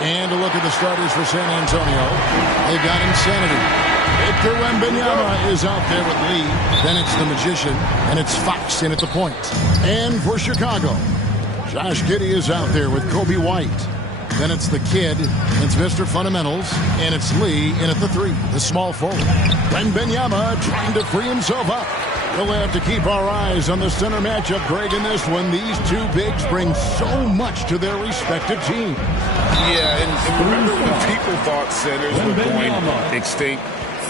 And a look at the starters for San Antonio. They've got Insanity. Victor Wembanyama is out there with Lee. Then it's the Magician, and it's Fox in at the point. And for Chicago, Josh Giddey is out there with Kobe White. Then it's the kid, it's Mr. Fundamentals, and it's Lee in at the 3, the small forward. Wembanyama trying to free himself up. We'll have to keep our eyes on the center matchup, Greg, in this one. These two bigs bring so much to their respective teams. Yeah, and remember when people thought centers were going extinct?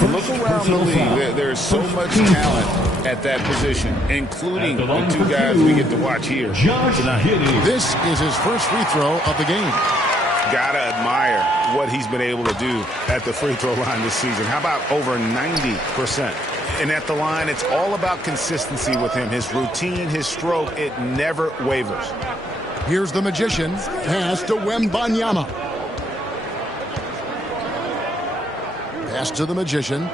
Look around the league. There's so much talent at that position, including the two guys we get to watch here tonight. This is his first free throw of the game. Gotta admire what he's been able to do at the free throw line this season. How about over 90%? And at the line, it's all about consistency with him. His routine, his stroke, it never wavers. Here's the Magician. Pass to Wembanyama. Pass to the Magician.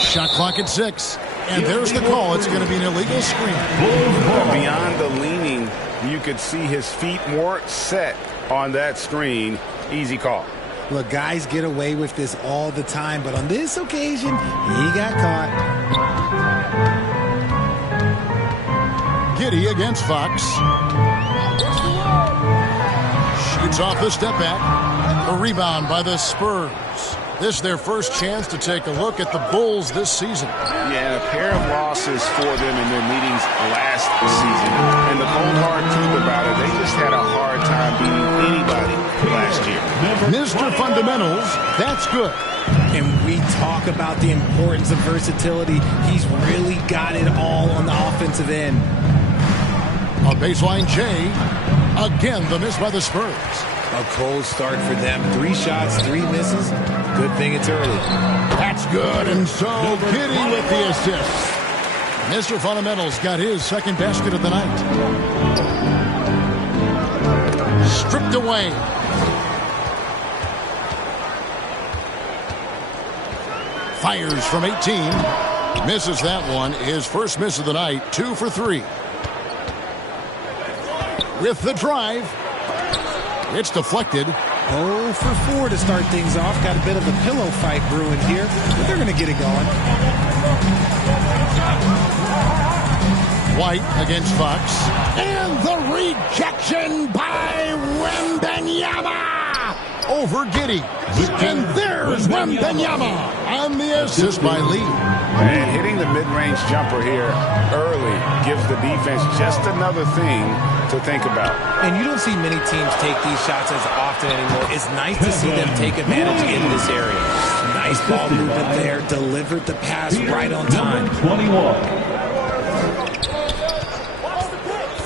Shot clock at 6. And there's the call. It's going to be an illegal screen. Beyond the leaning, you could see his feet more set on that screen. Easy call. Look, guys get away with this all the time, but on this occasion, he got caught. Giddey against Fox. Shoots off the step back. A rebound by the Spurs. This is their first chance to take a look at the Bulls this season. Yeah, a pair of losses for them in their meetings last season. And the cold hard truth about it, they just had a hard time beating anybody last year. Mr. Fundamentals, that's good. And we talk about the importance of versatility. He's really got it all on the offensive end. On baseline, Jay. Again, the miss by the Spurs. A cold start for them. 3 shots, 3 misses. Good thing it's early. That's good. And so Giddey with the assist. Mr. Fundamentals got his second basket of the night. Stripped away. Fires from 18. Misses that one. His first miss of the night. 2 for 3. With the drive. It's deflected. 0 for 4 to start things off. Got a bit of a pillow fight brewing here, but they're going to get it going. White against Fox. And the rejection by Wembanyama over Giddey. And there's Wembanyama on the assist by Lee. And hitting the mid-range jumper here early gives the defense just another thing to think about. And you don't see many teams take these shots as often anymore. It's nice to see them take advantage in this area. Nice ball movement there. Delivered the pass right on time. 21.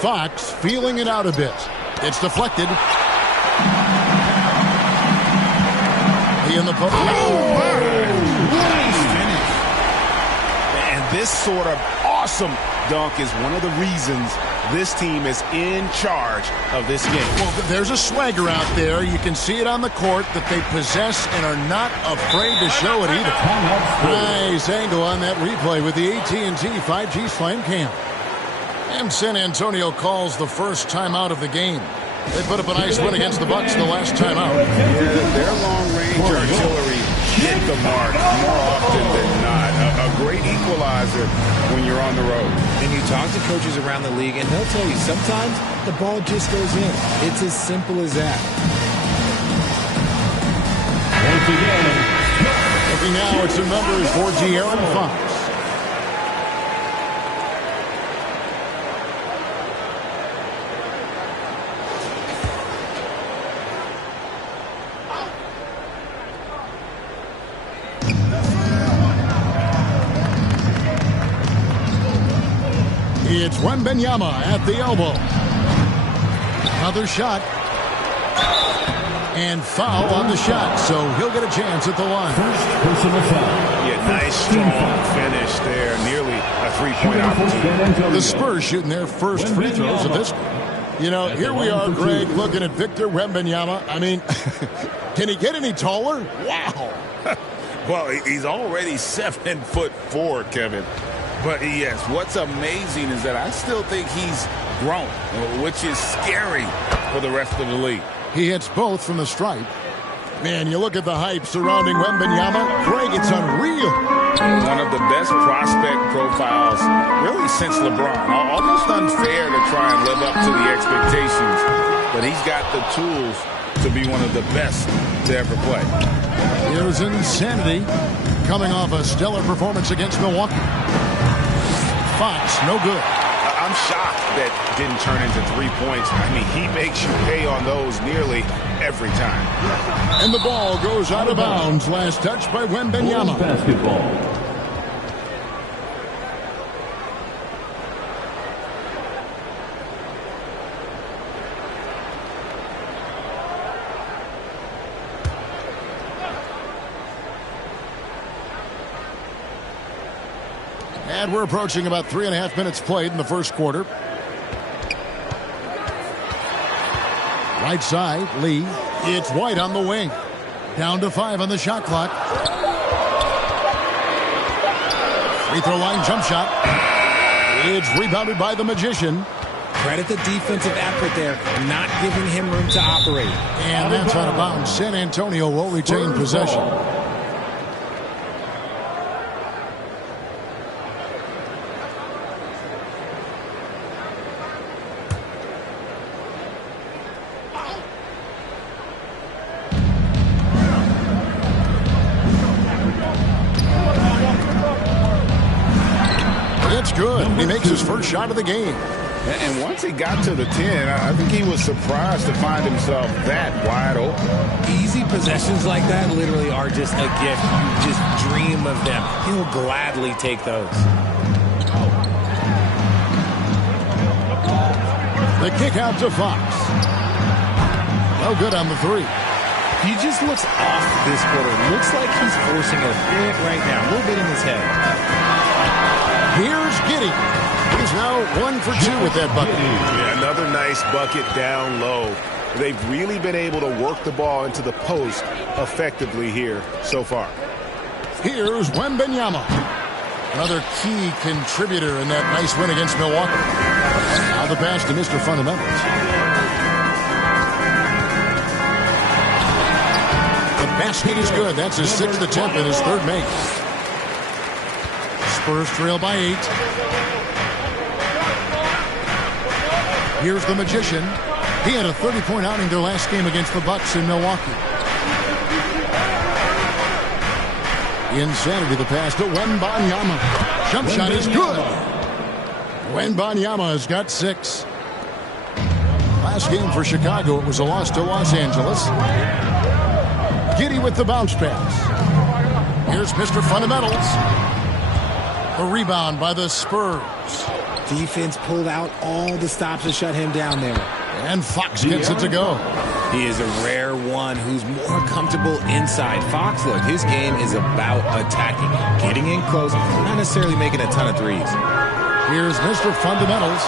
Fox feeling it out a bit. It's deflected. He in the post. Nice finish. And this sort of awesome dunk is one of the reasons this team is in charge of this game. Well, there's a swagger out there. You can see it on the court that they possess and are not afraid to show it either. Nice angle on that replay with the AT&T 5G Slam Cam. And San Antonio calls the first timeout of the game. They put up a nice win against the Bucks the last time out. Yeah, their long-range artillery hit the mark more often than not. A great equalizer when you're on the road. And you talk to coaches around the league, and they'll tell you sometimes the ball just goes in. It's as simple as that. Once again, Looking now at some numbers for De'Aaron Fox. It's Wembanyama at the elbow. Another shot. And foul on the shot, so he'll get a chance at the line. first personal foul. Yeah, nice strong finish there. Nearly a three-point opportunity. The Spurs shooting their first free throws of this one. You know, here we are, Greg, looking at Victor Wembanyama. I mean, can he get any taller? Wow. Well, he's already 7'4", Kevin. But yes, what's amazing is that I still think he's grown, which is scary for the rest of the league. He hits both from the stripe. Man, you look at the hype surrounding Wembanyama. Greg, it's unreal. One of the best prospect profiles really since LeBron. Almost unfair to try and live up to the expectations, but he's got the tools to be one of the best to ever play. Here's Insanity coming off a stellar performance against Milwaukee. Fox, no good. I'm shocked that didn't turn into 3 points. I mean, he makes you pay on those nearly every time. And the ball goes out of bounds. Last touch by Wembanyama. Basketball. And we're approaching about 3.5 minutes played in the first quarter. Right side, Lee. It's White on the wing. Down to 5 on the shot clock. Free throw line jump shot. It's rebounded by the Magician. Credit the defensive effort there, not giving him room to operate. And that's out of bounds. San Antonio will retain possession. Good. He makes his first shot of the game. And once he got to the 10, I think he was surprised to find himself that wide open. Easy possessions like that literally are just a gift. You just dream of them. He'll gladly take those. The kick out to Fox. No good on the 3. He just looks off this quarter. Looks like he's forcing a bit right now. A little bit in his head. Here's Giddey. He's now 1 for 2 with that bucket. Yeah, another nice bucket down low. They've really been able to work the ball into the post effectively here so far. Here's Wembanyama. Another key contributor in that nice win against Milwaukee. Now the pass to Mr. Fundamentals. The basket is good. That's his 6th attempt and his 3rd make. Spurs trail by 8. Here's the Magician. He had a 30-point outing their last game against the Bucks in Milwaukee. Insanity, the pass to Wembanyama. Jump shot is good. Wembanyama has got 6. Last game for Chicago, it was a loss to Los Angeles. Giddey with the bounce pass. Here's Mr. Fundamentals. A rebound by the Spurs. Defense pulled out all the stops to shut him down there. And Fox gets it to go. He is a rare one who's more comfortable inside. Fox, look, his game is about attacking, getting in close, not necessarily making a ton of threes. Here's Mr. Fundamentals.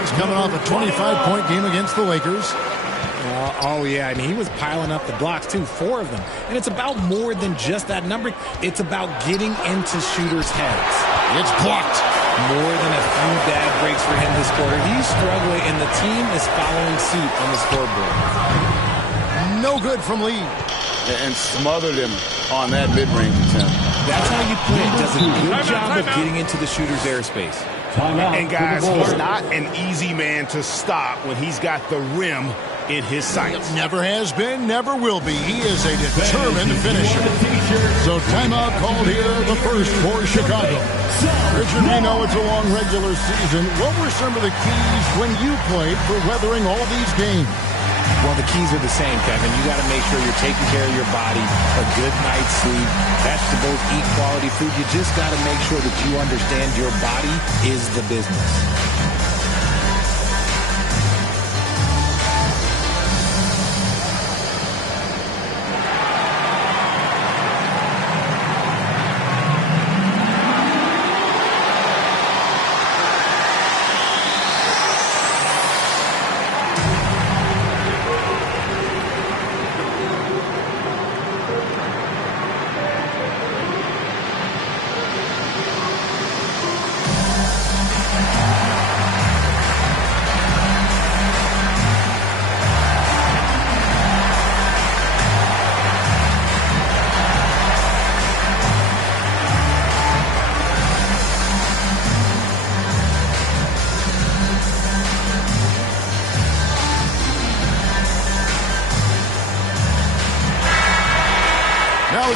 He's coming off a 25-point game against the Lakers. Oh, yeah, and he was piling up the blocks, too, 4 of them. And it's about more than just that number. It's about getting into shooters' heads. It's blocked. More than a few bad breaks for him this quarter. He's struggling, and the team is following suit on the scoreboard. No good from Lee. And smothered him on that mid-range attempt. That's how you play. It does a good job of getting into the shooter's airspace. And guys, he's not an easy man to stop when he's got the rim in his sights. Never has been, never will be. He is a determined finisher. So timeout called here, the first for Chicago. Richard, we know it's a long regular season. What were some of the keys when you played for weathering all these games? Well, the keys are the same, Kevin. You got to make sure you're taking care of your body, a good night's sleep, vegetables, eat quality food. You just got to make sure that you understand your body is the business.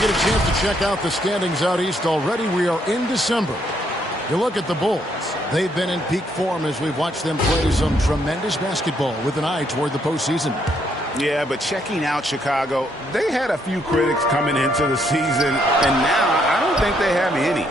get a chance to check out the standings out east already. We are in December. You look at the Bulls. They've been in peak form as we've watched them play some tremendous basketball with an eye toward the postseason. Yeah, but checking out Chicago, they had a few critics coming into the season, and now I don't think they have any.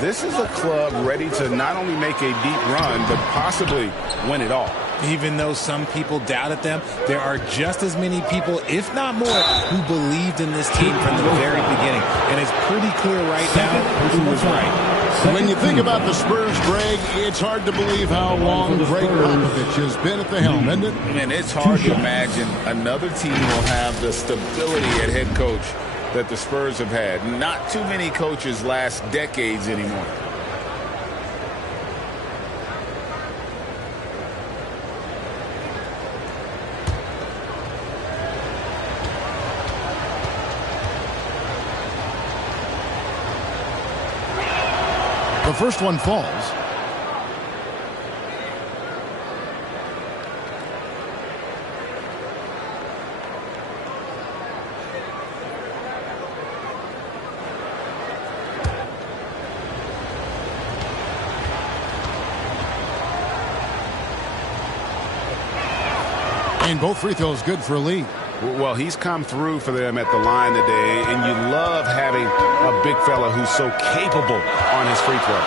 This is a club ready to not only make a deep run, but possibly win it all. Even though some people doubted them, there are just as many people, if not more, who believed in this team from the very beginning. And it's pretty clear right now who was right. When you think about the Spurs, Greg, it's hard to believe how long Greg Popovich has been at the helm, isn't it? Man, it's hard to imagine another team will have the stability at head coach that the Spurs have had. Not too many coaches last decades anymore. The first one falls. And both free throws good for Lee. Well, he's come through for them at the line today, and you love having a big fella who's so capable on his free throw.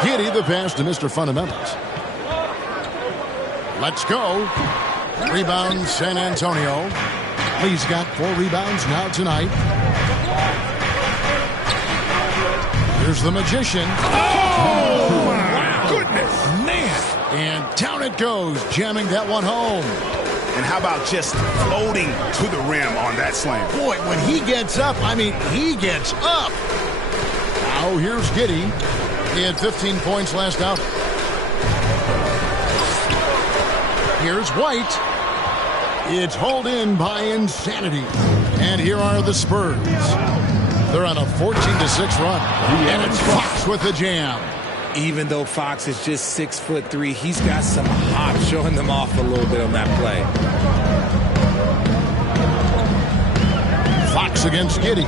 Giddey the pass to Mr. Fundamentals. Let's go. Rebound San Antonio. Lee's got 4 rebounds now tonight. Here's the Magician. Oh, my goodness. Man. And down it goes, jamming that one home. And how about just floating to the rim on that slam? Boy, when he gets up, I mean, he gets up. Now here's Giddey. He had 15 points last out. Here's White. It's hauled in by Insanity. And here are the Spurs. They're on a 14-6 run. And it's Fox with the jam. Even though Fox is just 6'3", he's got some hop, showing them off a little bit on that play. Fox against Giddey.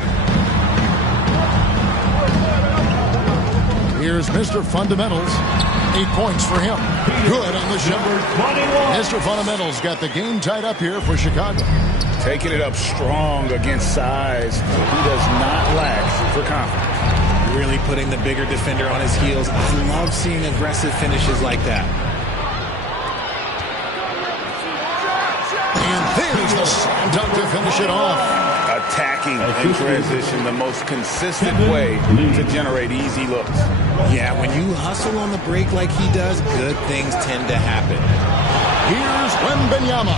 Here's Mr. Fundamentals. 8 points for him. Good on the shot. Mr. Fundamentals got the game tied up here for Chicago. Taking it up strong against size. He does not lack for confidence. Really putting the bigger defender on his heels. I love seeing aggressive finishes like that. And there's the slam dunk to finish it off. Attacking in transition, the most consistent way to generate easy looks. Yeah, when you hustle on the break like he does, good things tend to happen. Here's Wembanyama.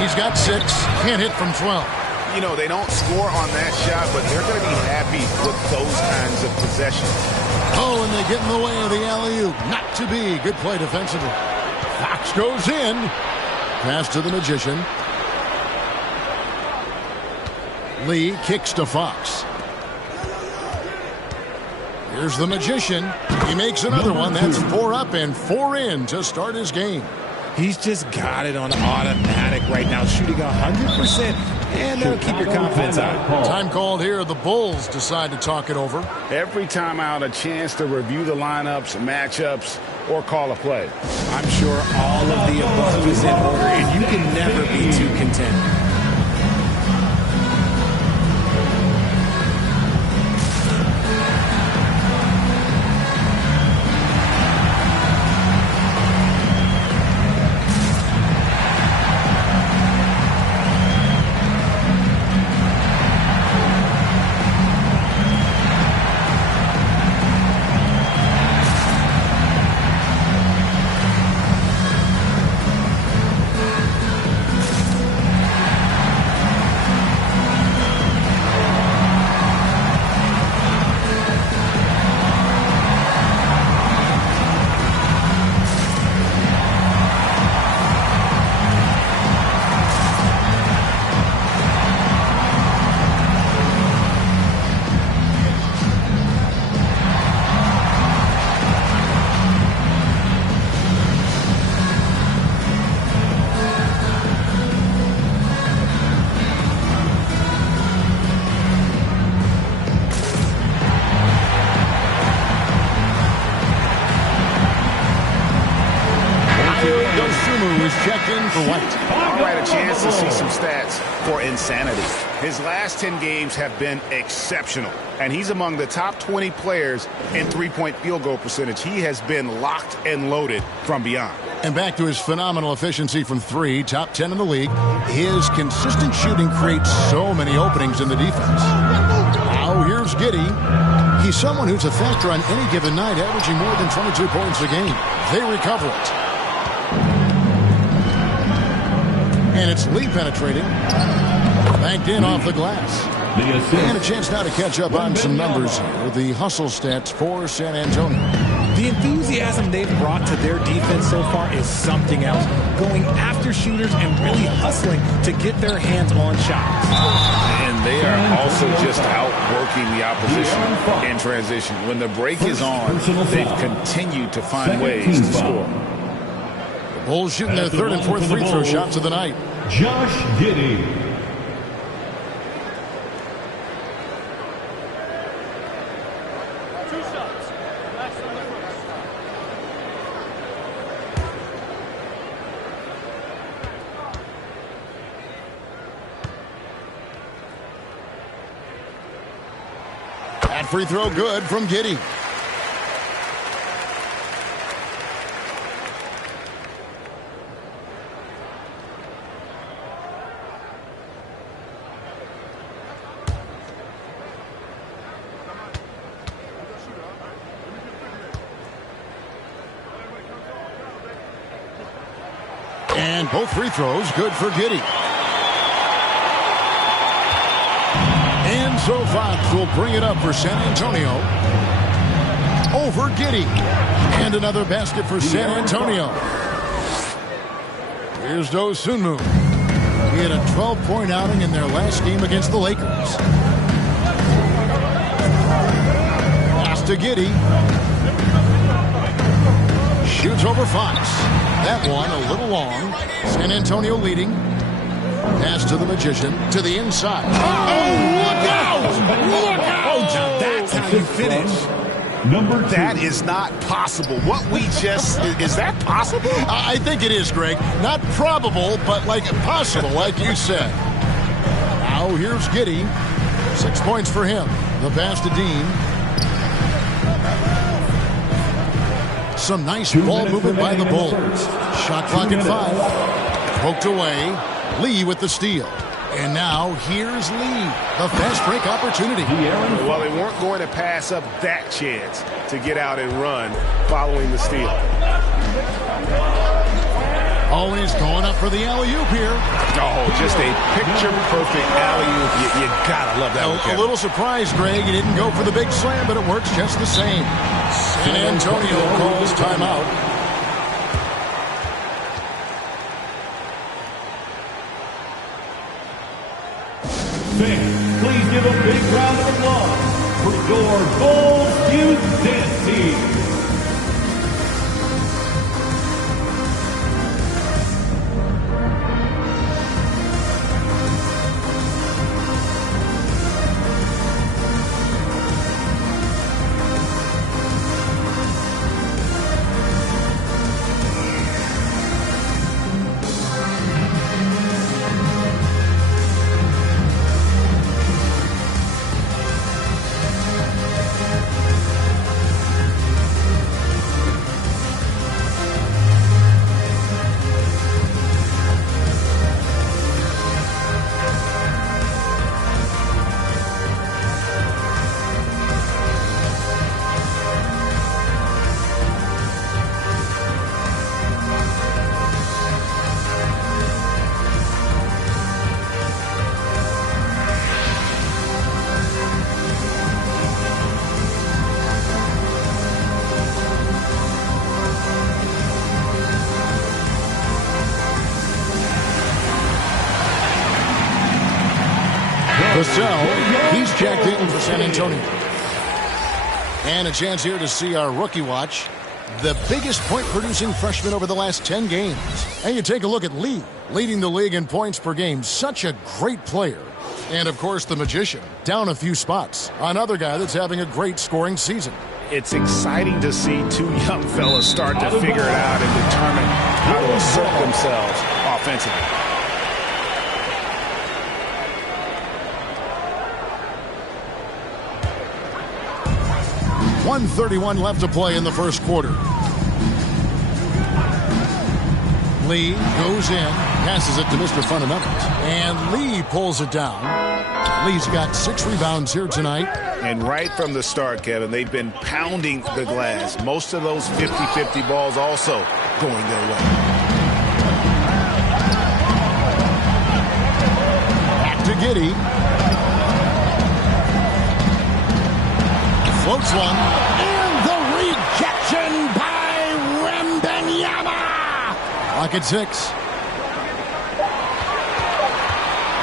He's got 6, can't hit from 12. You know, they don't score on that shot, but they're going to be happy with those kinds of possessions. Oh, and they get in the way of the alley-oop. Not to be. Good play defensively. Fox goes in. Pass to the Magician. Lee kicks to Fox. Here's the Magician. He makes another one. That's 4 up and 4 in to start his game. He's just got it on automatic right now, shooting 100%, and that'll keep your confidence out. Time called here. The Bulls decide to talk it over. Every time out, a chance to review the lineups, matchups, or call a play. I'm sure all of the above is in order, and you can never be too content. is checked in for White. All right, a chance to see some stats for insanity. His last 10 games have been exceptional, and he's among the top 20 players in three-point field goal percentage. He has been locked and loaded from beyond. And back to his phenomenal efficiency from three, top 10 in the league. His consistent shooting creates so many openings in the defense. Now here's Giddey. He's someone who's a factor on any given night, averaging more than 22 points a game. They recover it. And it's Lee penetrating. Banked in off the glass. And a chance now to catch up on some numbers here. The hustle stats for San Antonio. The enthusiasm they've brought to their defense so far is something else. Going after shooters and really hustling to get their hands on shots. And they are also just outworking the opposition in transition. When the break is on, they've continued to find ways to score. The Bulls shooting their third and fourth free throw shots of the night. Josh Giddey. That free throw good from Giddey. And both free throws good for Giddey. And so Fox will bring it up for San Antonio. Over Giddey. And another basket for San Antonio. Here's Dosunmu. He had a 12-point outing in their last game against the Lakers. Pass to Giddey. Shoots over Fox. That one a little long. San Antonio leading. Pass to the Magician. To the inside. Oh, look out! Look out! Now that's how you finish. Number 2. That is not possible. What we just... Is that possible? I think it is, Greg. Not probable, but like possible, like you said. Now here's Giddey. 6 points for him. The pass to Dean. Some nice ball movement by the Bulls. Shot clock at 5. Poked away. Lee with the steal. And now here's Lee. The fast break opportunity. Well, they weren't going to pass up that chance to get out and run following the steal. Always going up for the alley-oop here. Oh, just a picture-perfect alley-oop. You gotta love that one, A little surprised, Greg. He didn't go for the big slam, but it works just the same. San Antonio calls timeout. Fans, please give a big round of applause for your Bulls Youth Dance Team. Vassell, he's checked in for San Antonio. And a chance here to see our rookie watch. The biggest point-producing freshman over the last 10 games. And you take a look at Lee, leading the league in points per game. Such a great player. And, of course, the Magician, down a few spots. Another guy that's having a great scoring season. it's exciting to see two young fellas start to figure it out and determine how to assert themselves offensively. .131 left to play in the first quarter. Lee goes in, passes it to Mr. Fundamentals, and Lee pulls it down. Lee's got 6 rebounds here tonight. And right from the start, Kevin, they've been pounding the glass. Most of those 50-50 balls also going their way. Back to Giddey. Floats one. And the rejection by Wembanyama. Lock at 6.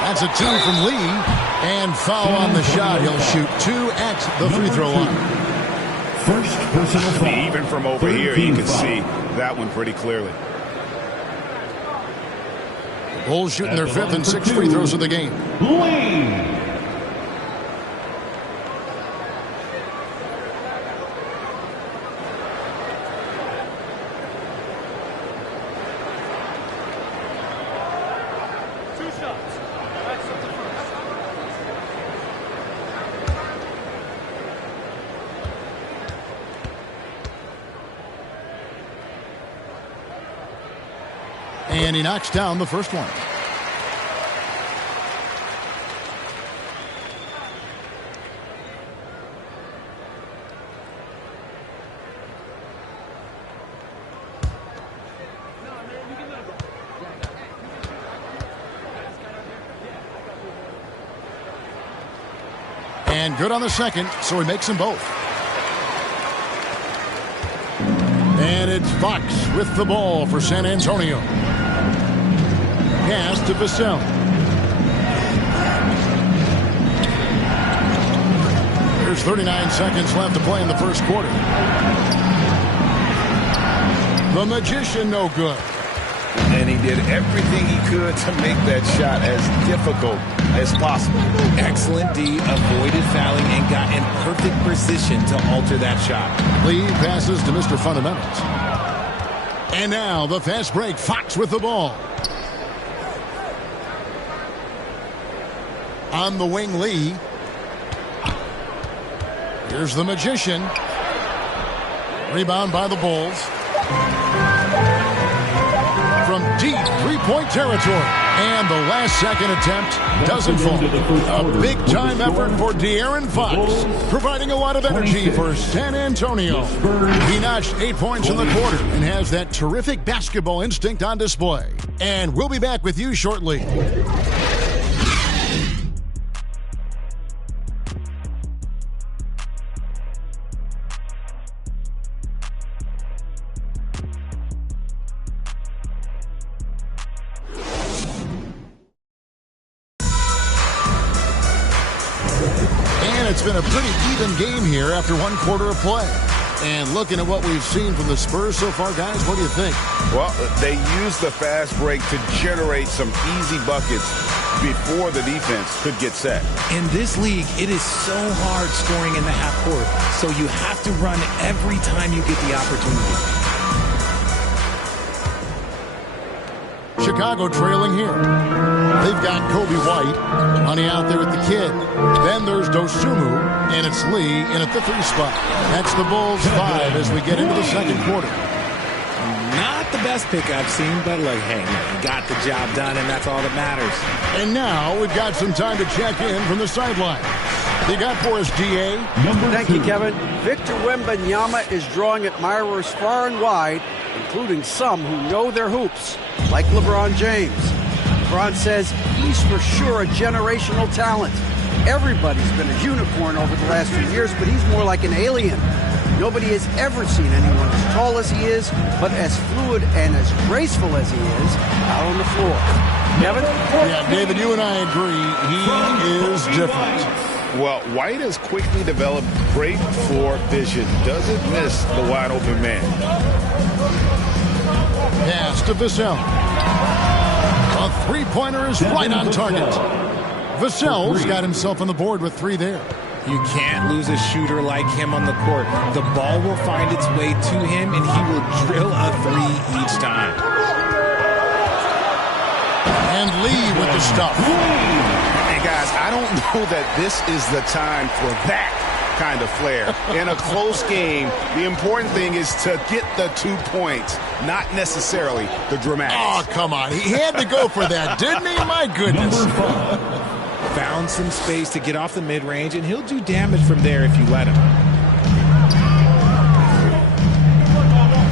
That's a 2 from Lee. And foul on the shot. He'll shoot 2 at the free throw line. First personal foul. Even from over here, you can see that one pretty clearly. Bulls shooting their 5th and 6th free throws of the game. Lee. And he knocks down the first one. And good on the second, so he makes them both. And it's Fox with the ball for San Antonio. Pass to Vassell. There's 39 seconds left to play in the first quarter. The Magician no good. And he did everything he could to make that shot as difficult as possible. Excellent D, avoided fouling and got in perfect position to alter that shot. Lee passes to Mr. Fundamentals. And now the fast break. Fox with the ball. On the wing, Lee. Here's the Magician. Rebound by the Bulls. From deep three-point territory. And the last second attempt doesn't fall. A big-time effort for De'Aaron Fox, providing a lot of energy for San Antonio. He notched 8 points in the quarter and has that terrific basketball instinct on display. And we'll be back with you shortly. It's been a pretty even game here after 1 quarter of play. And looking at what we've seen from the Spurs so far, guys, what do you think? Well, they used the fast break to generate some easy buckets before the defense could get set. In this league, it is so hard scoring in the half court, so you have to run every time you get the opportunity. Chicago trailing here. They've got Kobe White, Money out there with the kid. Then there's Dosunmu, and it's Lee in at the 3 spot. That's the Bulls 5 as we get into the second quarter. Not the best pick I've seen, but look, hey, man, got the job done, and that's all that matters. And now we've got some time to check in from the sideline. You got for us, DA? Thank you, Kevin. Victor Wembanyama is drawing admirers far and wide, including some who know their hoops, like LeBron James. LeBron says he's for sure a generational talent. Everybody's been a unicorn over the last few years, but he's more like an alien. Nobody has ever seen anyone as tall as he is, but as fluid and as graceful as he is out on the floor. Kevin? Yeah, David, you and I agree. He is different. Well, White has quickly developed great floor vision. Doesn't miss the wide open man. Pass to Vassell. A three-pointer is right on target. Vassell's got himself on the board with 3 there. You can't lose a shooter like him on the court. The ball will find its way to him, and he will drill a three each time. And Lee with the stuff. Hey, guys, I don't know that this is the time for that kind of flair. In a close game, the important thing is to get the 2 points, not necessarily the dramatics. Oh, come on. He had to go for that, didn't he? My goodness. Found some space to get off the mid-range, and he'll do damage from there if you let him.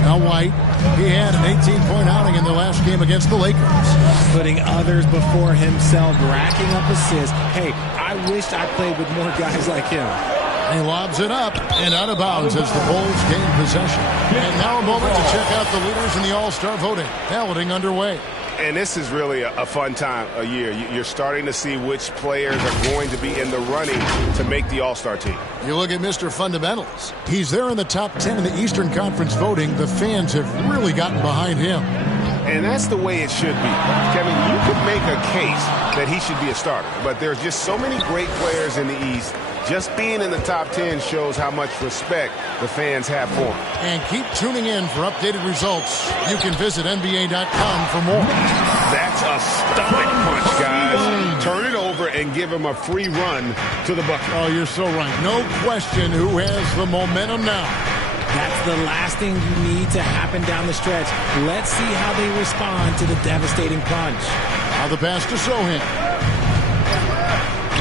Now White, he had an 18-point outing in the last game against the Lakers. Putting others before himself, racking up assists. Hey, I wish I played with more guys like him. He lobs it up and out of bounds as the Bulls gain possession. And now a moment to check out the leaders in the All-Star voting. Balloting underway. And this is really a fun time of year. You're starting to see which players are going to be in the running to make the All-Star team. You look at Mr. Fundamentals. He's there in the top 10 in the Eastern Conference voting. The fans have really gotten behind him. And that's the way it should be. Kevin, you could make a case that he should be a starter, but there's just so many great players in the East. Just being in the top 10 shows how much respect the fans have for him. And keep tuning in for updated results. You can visit NBA.com for more. That's a stomach punch, guys. Turn it over and give him a free run to the bucket. Oh, you're so right. No question who has the momentum now. That's the last thing you need to happen down the stretch. Let's see how they respond to the devastating punch. Now the pass to Sohan.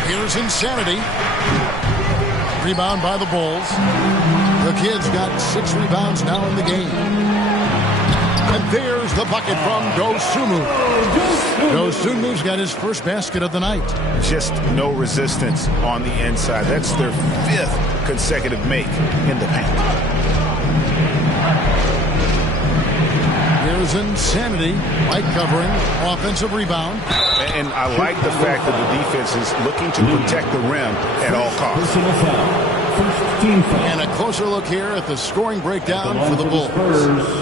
Here's Insanity. Rebound by the Bulls. The Kid's got 6 rebounds now in the game. And there's the bucket from Dosunmu. Dosunmu's got his first basket of the night. Just no resistance on the inside. That's their 5th consecutive make in the paint. Here's Insanity. White covering. Offensive rebound. And I like the fact that the defense is looking to protect the rim at all costs. And a closer look here at the scoring breakdown for the Bulls.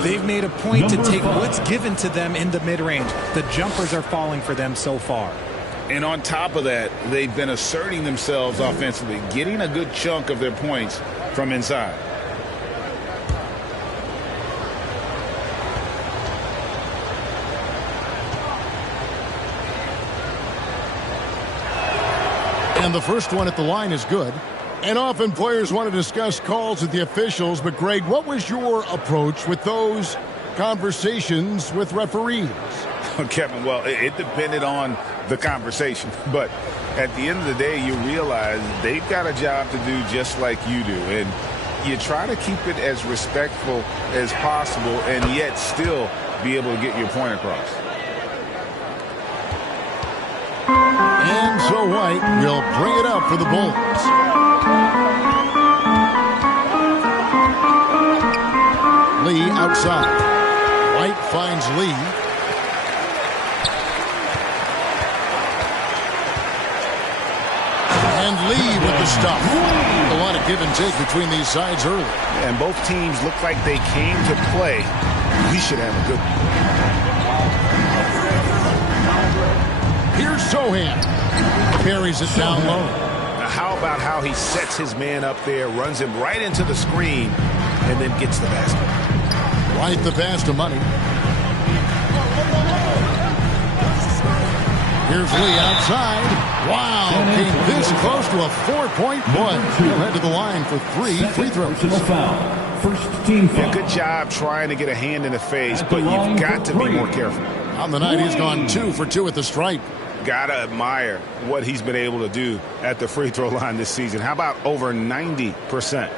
They've made a point to take what's given to them in the mid-range. The jumpers are falling for them so far. And on top of that, they've been asserting themselves offensively, getting a good chunk of their points from inside. And the first one at the line is good. And often players want to discuss calls with the officials. But, Greg, what was your approach with those conversations with referees? Kevin, well, it depended on the conversation. But at the end of the day, you realize they've got a job to do just like you do. And you try to keep it as respectful as possible and yet still be able to get your point across. And so White will bring it up for the Bulls. Lee outside. White finds Lee. And Lee with the stuff. A lot of give and take between these sides early. And both teams look like they came to play. We should have a good one. Here's Sohan. Carries it down low. Now how about how he sets his man up there, runs him right into the screen, and then gets the basket. White the pass to Money. Here's Lee outside. Wow, came this close to a 4-point play. He'll head to the line for 3 free throws. First team foul. Yeah, good job trying to get a hand in the face, but you've got to be more careful. On the night, he's gone 2 for 2 at the stripe. Gotta admire what he's been able to do at the free throw line this season. How about over 90%?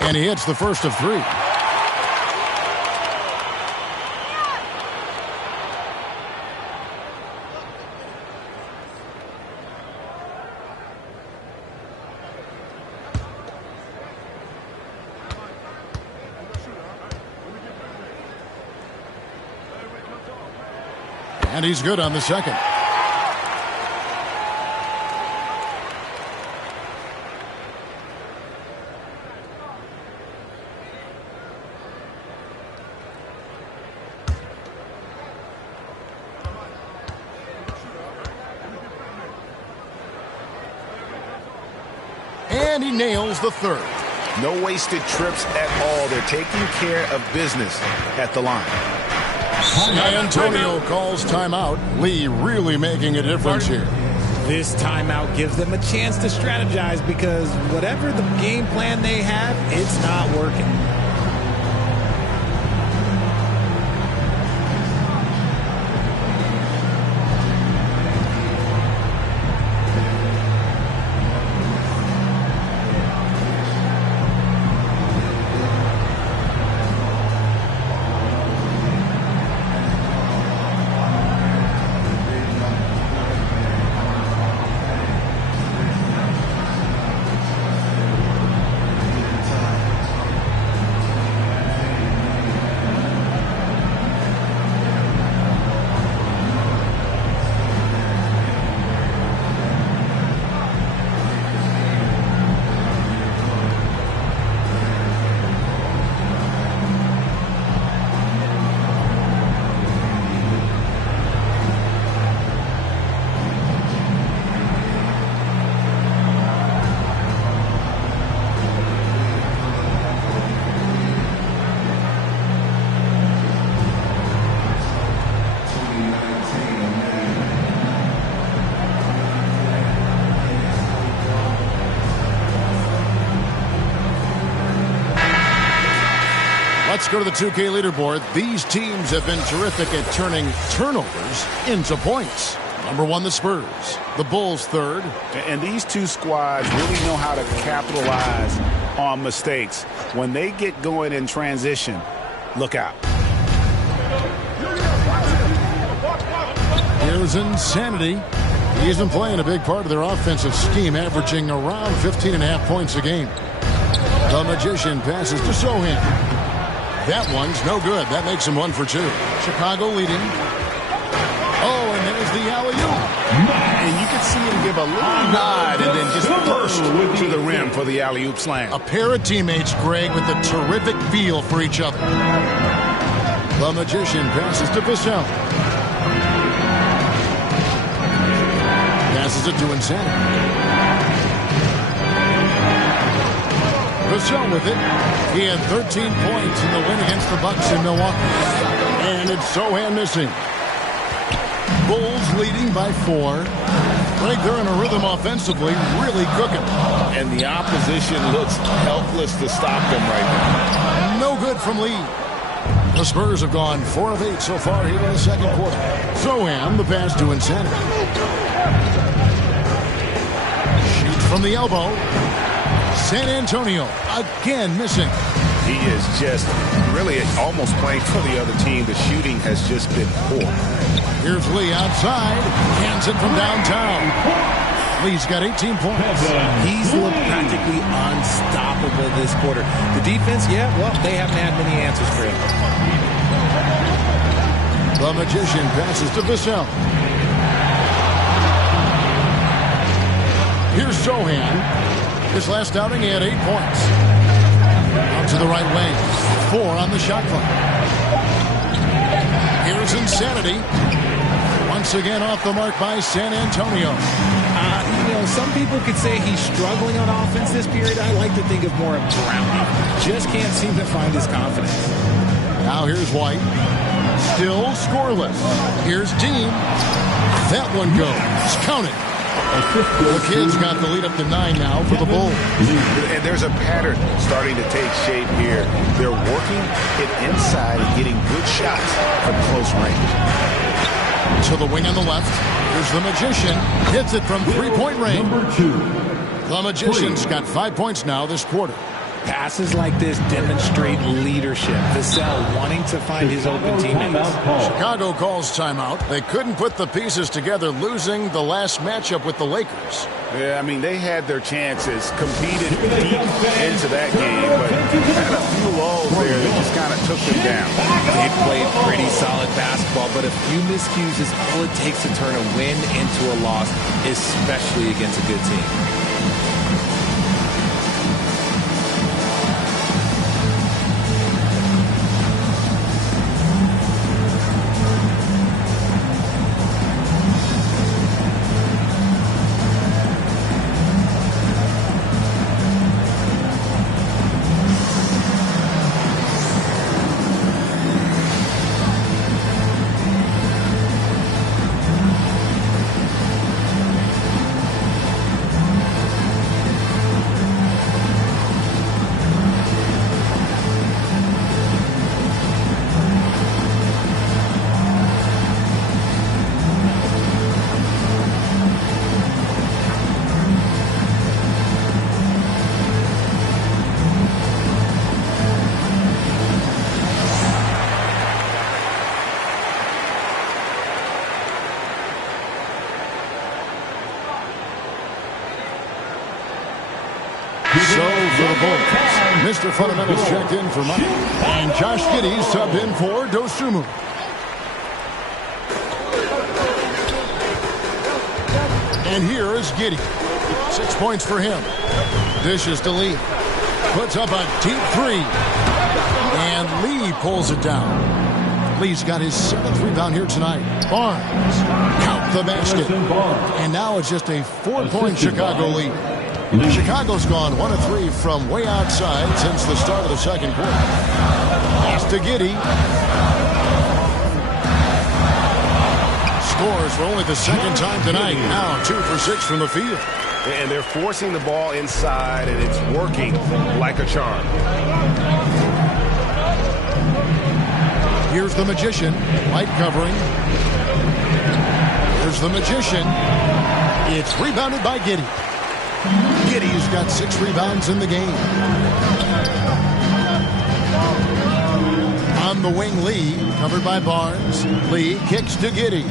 And he hits the first of 3. And he's good on the second. And he nails the third. No wasted trips at all. They're taking care of business at the line. San Antonio calls timeout. Lee really making a difference here. This timeout gives them a chance to strategize because whatever the game plan they have, it's not working. Let's go to the 2K leaderboard. These teams have been terrific at turning turnovers into points. Number 1, the Spurs. The Bulls third. And these two squads really know how to capitalize on mistakes. When they get going in transition, look out. Here's Insanity. He's been playing a big part of their offensive scheme, averaging around 15.5 points a game. The Magician passes to Sohan. That one's no good. That makes him 1 for 2. Chicago leading. Oh, and there's the alley-oop. And you can see him give a little nod and then just burst to the rim for the alley-oop slam. A pair of teammates, Greg, with a terrific feel for each other. The Magician passes to Vassell. Passes it to Insanity. Vassell with it. He had 13 points in the win against the Bucks in Milwaukee. And it's Sohan missing. Bulls leading by 4. Greg, they're in a rhythm offensively, really cooking. And the opposition looks helpless to stop them right now. No good from Lee. The Spurs have gone 4 of 8 so far here in the second quarter. Sohan, the pass to Insanity. Shoots from the elbow. San Antonio again missing. He is just really almost playing for the other team. The shooting has just been poor. Here's Lee outside. Hands it from downtown. Lee's got 18 points. He's looked practically unstoppable this quarter. The defense, yeah, well, they haven't had many answers for him. The Magician passes to Vassell. Here's Sohan. His last outing, he had 8 points. Out to the right wing. 4 on the shot clock. Here's Insanity. Once again off the mark by San Antonio. Some people could say he's struggling on offense this period. I like to think of more of drowning. Just can't seem to find his confidence. Now here's White. Still scoreless. Here's Dean. That one goes. Count it. The Kids got the lead up to 9 now for the Bulls. And there's a pattern starting to take shape here. They're working it inside and getting good shots from close range. To the wing on the left. Here's the Magician. Hits it from 3-point range. The Magician's got 5 points now this quarter. Passes like this demonstrate leadership. Vassell wanting to find his open teammates. Chicago calls timeout. They couldn't put the pieces together, losing the last matchup with the Lakers. Yeah, I mean, they had their chances, competed deep into that game, but had a few lulls there that just kind of took them down. They played pretty solid basketball, but a few miscues is all it takes to turn a win into a loss, especially against a good team. Bulls. Mr. Fundamentals checked in for Mike. And Josh Giddey's subbed in for Dosunmu. And here is Giddey. 6 points for him. Dishes to Lee. Puts up a deep three. And Lee pulls it down. Lee's got his 7th rebound here tonight. Barnes. Count the basket. And now it's just a 4-point Chicago lead. Chicago's gone 1 of 3 from way outside since the start of the second quarter. Pass to Giddey. Scores for only the second time tonight. Now 2 for 6 from the field. And they're forcing the ball inside, and it's working like a charm. Here's the Magician. Light covering. Here's the Magician. It's rebounded by Giddey. Giddey's got 6 rebounds in the game. On the wing, Lee, covered by Barnes. Lee kicks to Giddey.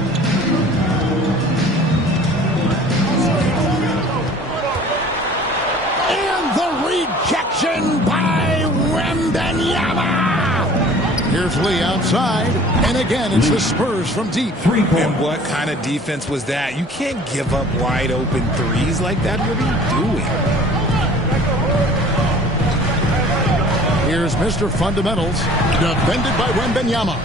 And the rejection by Wembanyama. Here's Lee outside, and again, it's the Spurs from deep. And what kind of defense was that? You can't give up wide open threes like that. What are you doing? Here's Mr. Fundamentals, defended by Wembanyama.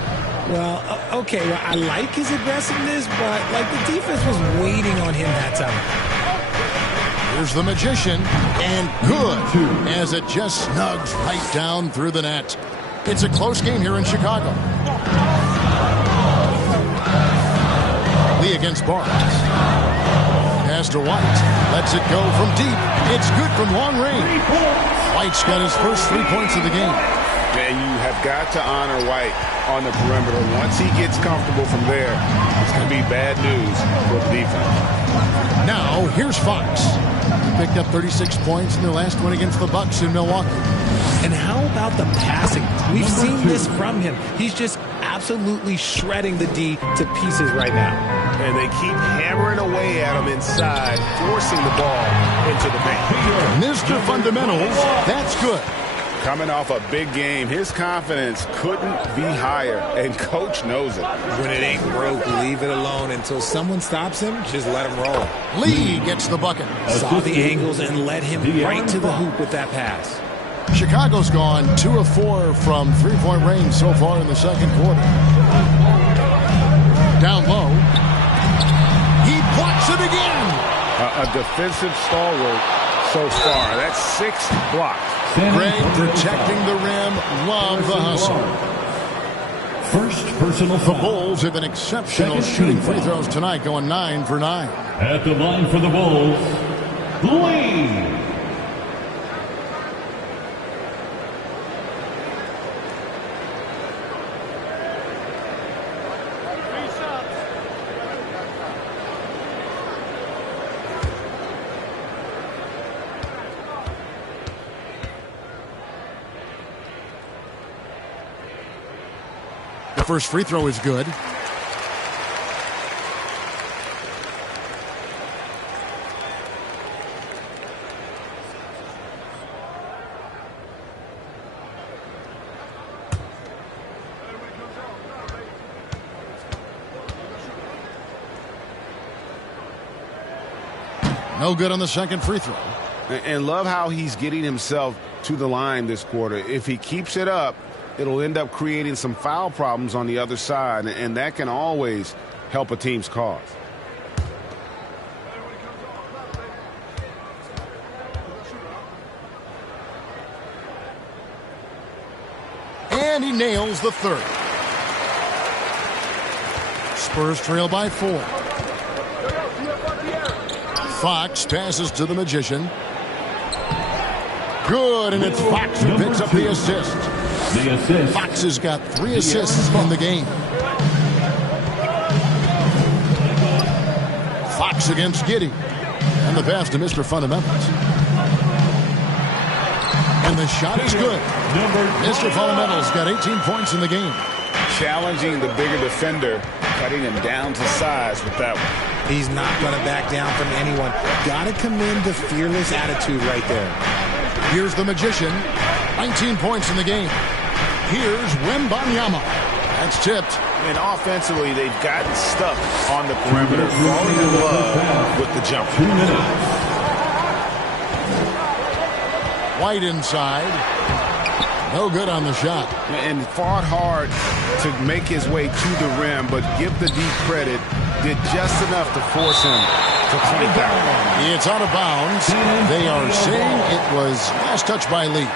Well, okay, well, I like his aggressiveness, but like the defense was waiting on him that time. Here's the Magician, and good, as it just snugs right down through the net. It's a close game here in Chicago. Lee against Barnes. Pass to White. Lets it go from deep. It's good from long range. White's got his first 3 points of the game. And you have got to honor White on the perimeter. Once he gets comfortable from there, it's going to be bad news for the defense. Now, here's Fox. He picked up 36 points in their last win against the Bucks in Milwaukee. And how about the passing? We've seen this from him. He's just absolutely shredding the D to pieces right now. And they keep hammering away at him inside, forcing the ball into the paint. Mr. Fundamentals, that's good. Coming off a big game, his confidence couldn't be higher, and Coach knows it. When it ain't broke, leave it alone until someone stops him. Just let him roll. Lee gets the bucket. Saw the angles and led him right to the hoop with that pass. Chicago's gone 2 of 4 from 3-point range so far in the second quarter. Down low. He blocks it again. A defensive stalwart so far. That's 6 blocks. Gray protecting the rim. Love the hustle. First personal The foul. Bulls have been exceptional shooting free throws tonight, going 9 for 9. At the line for the Bulls, Lee. The first free throw is good. No good on the second free throw. And love how he's getting himself to the line this quarter. If he keeps it up, it'll end up creating some foul problems on the other side, and that can always help a team's cause. And he nails the third. Spurs trail by 4. Fox passes to the Magician. Good, and it's Fox who picks up the assist. The assist. Fox has got 3 assists in the game. Fox against Giddey. And the pass to Mr. Fundamentals. And the shot is good. Mr. Fundamentals got 18 points in the game. Challenging the bigger defender, cutting him down to size with that one. He's not going to back down from anyone. Got to commend the fearless attitude right there. Here's the Magician. 19 points in the game. Here's Wembanyama. That's tipped. And offensively, they've gotten stuck on the perimeter, falling in love with the jumper. 2 minutes. White inside. No good on the shot. And fought hard to make his way to the rim, but give the D credit, did just enough to force him to point down. It's out of bounds. They are saying it was last touch by Lee.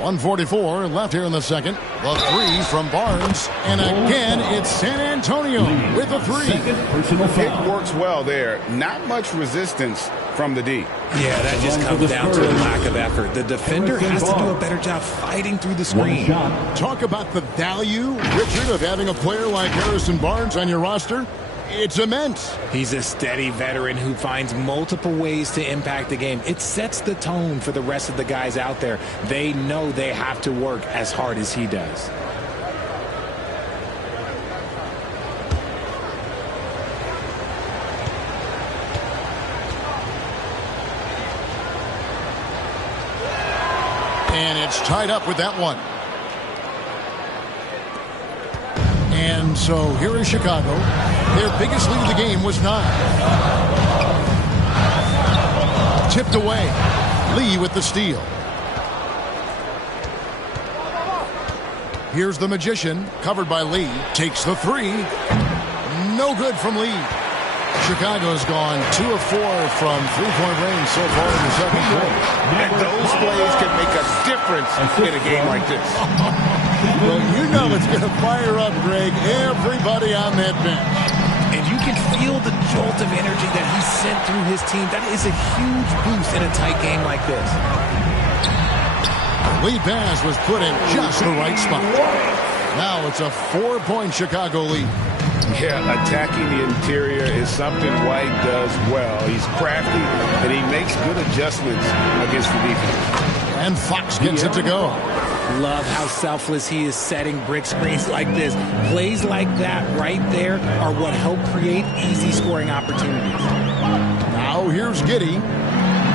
.144 left here in the second. The three from Barnes. And again, it's San Antonio with a three. It works well there. Not much resistance from the D. Yeah, that just comes down to a lack of effort. The defender has to do a better job fighting through the screen. Talk about the value, Richard, of having a player like Harrison Barnes on your roster. It's immense. He's a steady veteran who finds multiple ways to impact the game. It sets the tone for the rest of the guys out there. They know they have to work as hard as he does. And it's tied up with that one. And so here is Chicago. Their biggest lead of the game was 9. Tipped away. Lee with the steal. Here's the Magician, covered by Lee. Takes the three. No good from Lee. Chicago's gone 2 of 4 from three-point range so far in the second quarter. And those plays can make a difference in a game like this. Well, you know it's going to fire up, Greg, everybody on that bench. And you can feel the jolt of energy that he sent through his team. That is a huge boost in a tight game like this. Lead pass was put in just the right spot. Now it's a 4-point Chicago lead. Yeah, attacking the interior is something White does well. He's crafty, and he makes good adjustments against the defense. And Fox gets it to go. Love how selfless he is setting brick screens like this. Plays like that right there are what help create easy scoring opportunities. Now here's Giddey.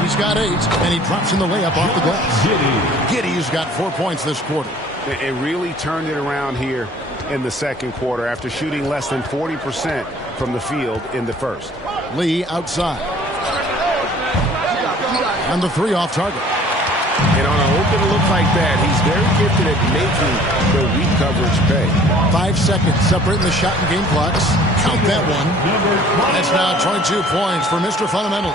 He's got 8, and he drops in the layup off the glass. Giddey's got 4 points this quarter. It really turned it around here in the second quarter after shooting less than 40% from the field in the first. Lee outside. And the 3 off target. And on an open look like that, he's very gifted at making the weak coverage pay. 5 seconds separating the shot and game clocks. Count that one. That's now 22 points for Mr. Fundamentals.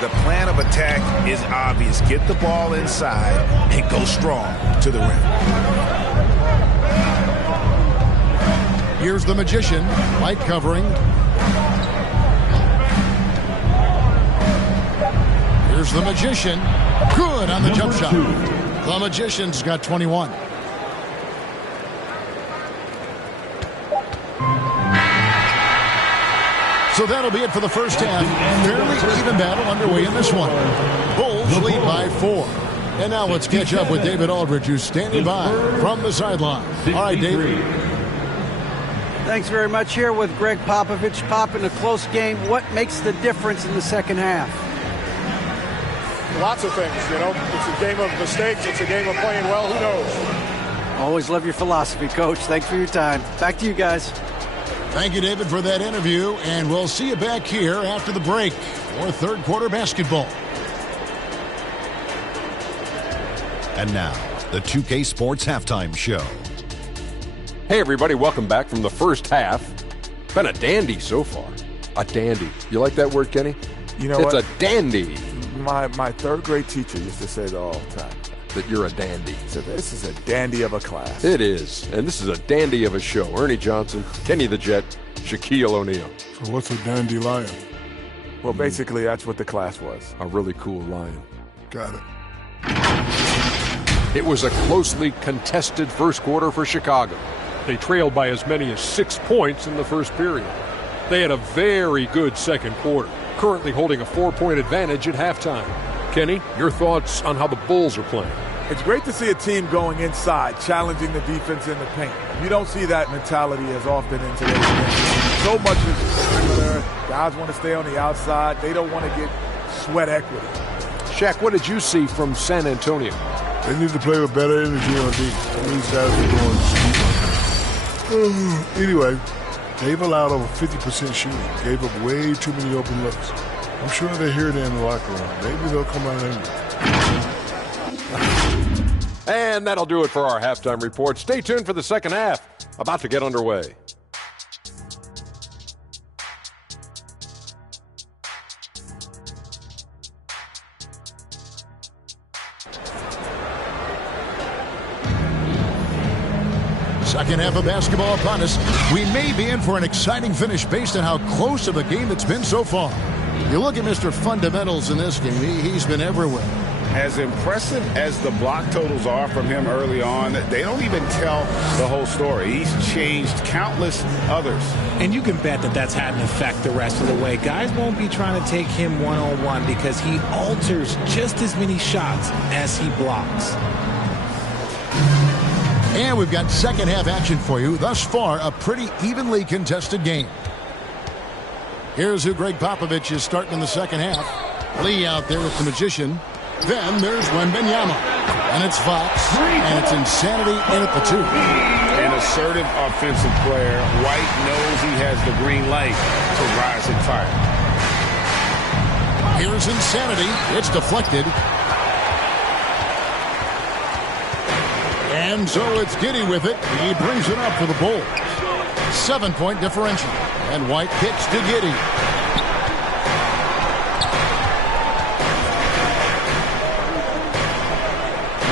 The plan of attack is obvious. Get the ball inside and go strong to the rim. Here's the Magician. White covering. Here's the Magician. Good on the jump shot. The Magician's got 21. So that'll be it for the first half. Fairly even battle underway in this one. Bulls lead by 4. And now let's catch up with David Aldridge, who's standing by from the sideline. All right, David. Thanks very much. Here with Greg Popovich. Pop, in a close game, what makes the difference in the second half? Lots of things, you know. It's a game of mistakes. It's a game of playing well. Who knows? Always love your philosophy, Coach. Thanks for your time. Back to you guys. Thank you, David, for that interview. And we'll see you back here after the break for third quarter basketball. And now, the 2K Sports Halftime Show. Hey, everybody. Welcome back from the first half. Been a dandy so far. A dandy. You like that word, Kenny? You know it's what? a dandy. My third grade teacher used to say that all the time. That you're a dandy. So this is a dandy of a class. It is. And this is a dandy of a show. Ernie Johnson, Kenny the Jet, Shaquille O'Neal. So what's a dandelion? Well, basically, that's what the class was. A really cool lion. Got it. It was a closely contested first quarter for Chicago. They trailed by as many as 6 points in the first period. They had a very good second quarter, currently holding a 4-point advantage at halftime. Kenny, your thoughts on how the Bulls are playing? It's great to see a team going inside, challenging the defense in the paint. You don't see that mentality as often in today's game. So much is perimeter. Guys want to stay on the outside. They don't want to get sweat equity. Shaq, what did you see from San Antonio? They need to play with better energy on D. These guys are going anyway, they've allowed over 50% shooting. Gave up way too many open looks. I'm sure they hear that in the locker room. Maybe they'll come out angry. And that'll do it for our halftime report. Stay tuned for the second half. About to get underway. Second half of basketball upon us. We may be in for an exciting finish based on how close of a game it's been so far. You look at Mr. Fundamentals in this game, he's been everywhere. As impressive as the block totals are from him early on, they don't even tell the whole story. He's changed countless others. And you can bet that that's had an effect the rest of the way. Guys won't be trying to take him one-on-one because he alters just as many shots as he blocks. And we've got second half action for you. Thus far, a pretty evenly contested game. Here's who Greg Popovich is starting in the second half. Lee out there with the magician. Then there's Wembanyama. And it's Fox. And it's Insanity in at the 2. An assertive offensive player. White knows he has the green light to rise and fire. Here's Insanity. It's deflected. And so it's Giddey with it. He brings it up for the Bulls. 7-point differential. And White kicks to Giddey.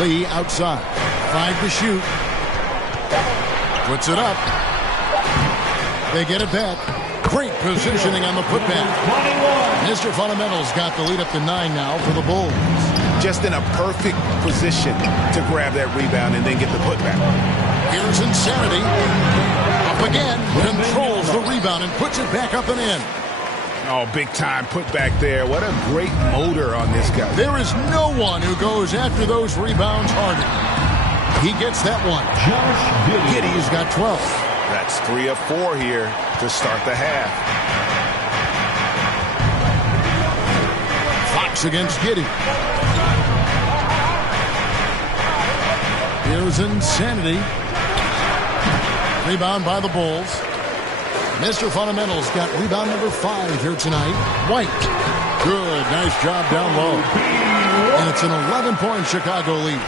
Lee outside. 5 to shoot. Puts it up. They get it back. Great positioning on the putback. Mr. Fundamentals got the lead up to 9 now for the Bulls. Just in a perfect position to grab that rebound and then get the putback. Here's Insanity. Up again. Controls the rebound and puts it back up and in. Oh, big time putback there. What a great motor on this guy. There is no one who goes after those rebounds harder. He gets that one. Giddey's got 12. That's 3 of 4 here to start the half. Fox against Giddey. Here's Insanity. Rebound by the Bulls. Mr. Fundamentals got rebound number 5 here tonight. White. Good. Nice job down low. And it's an 11-point Chicago lead.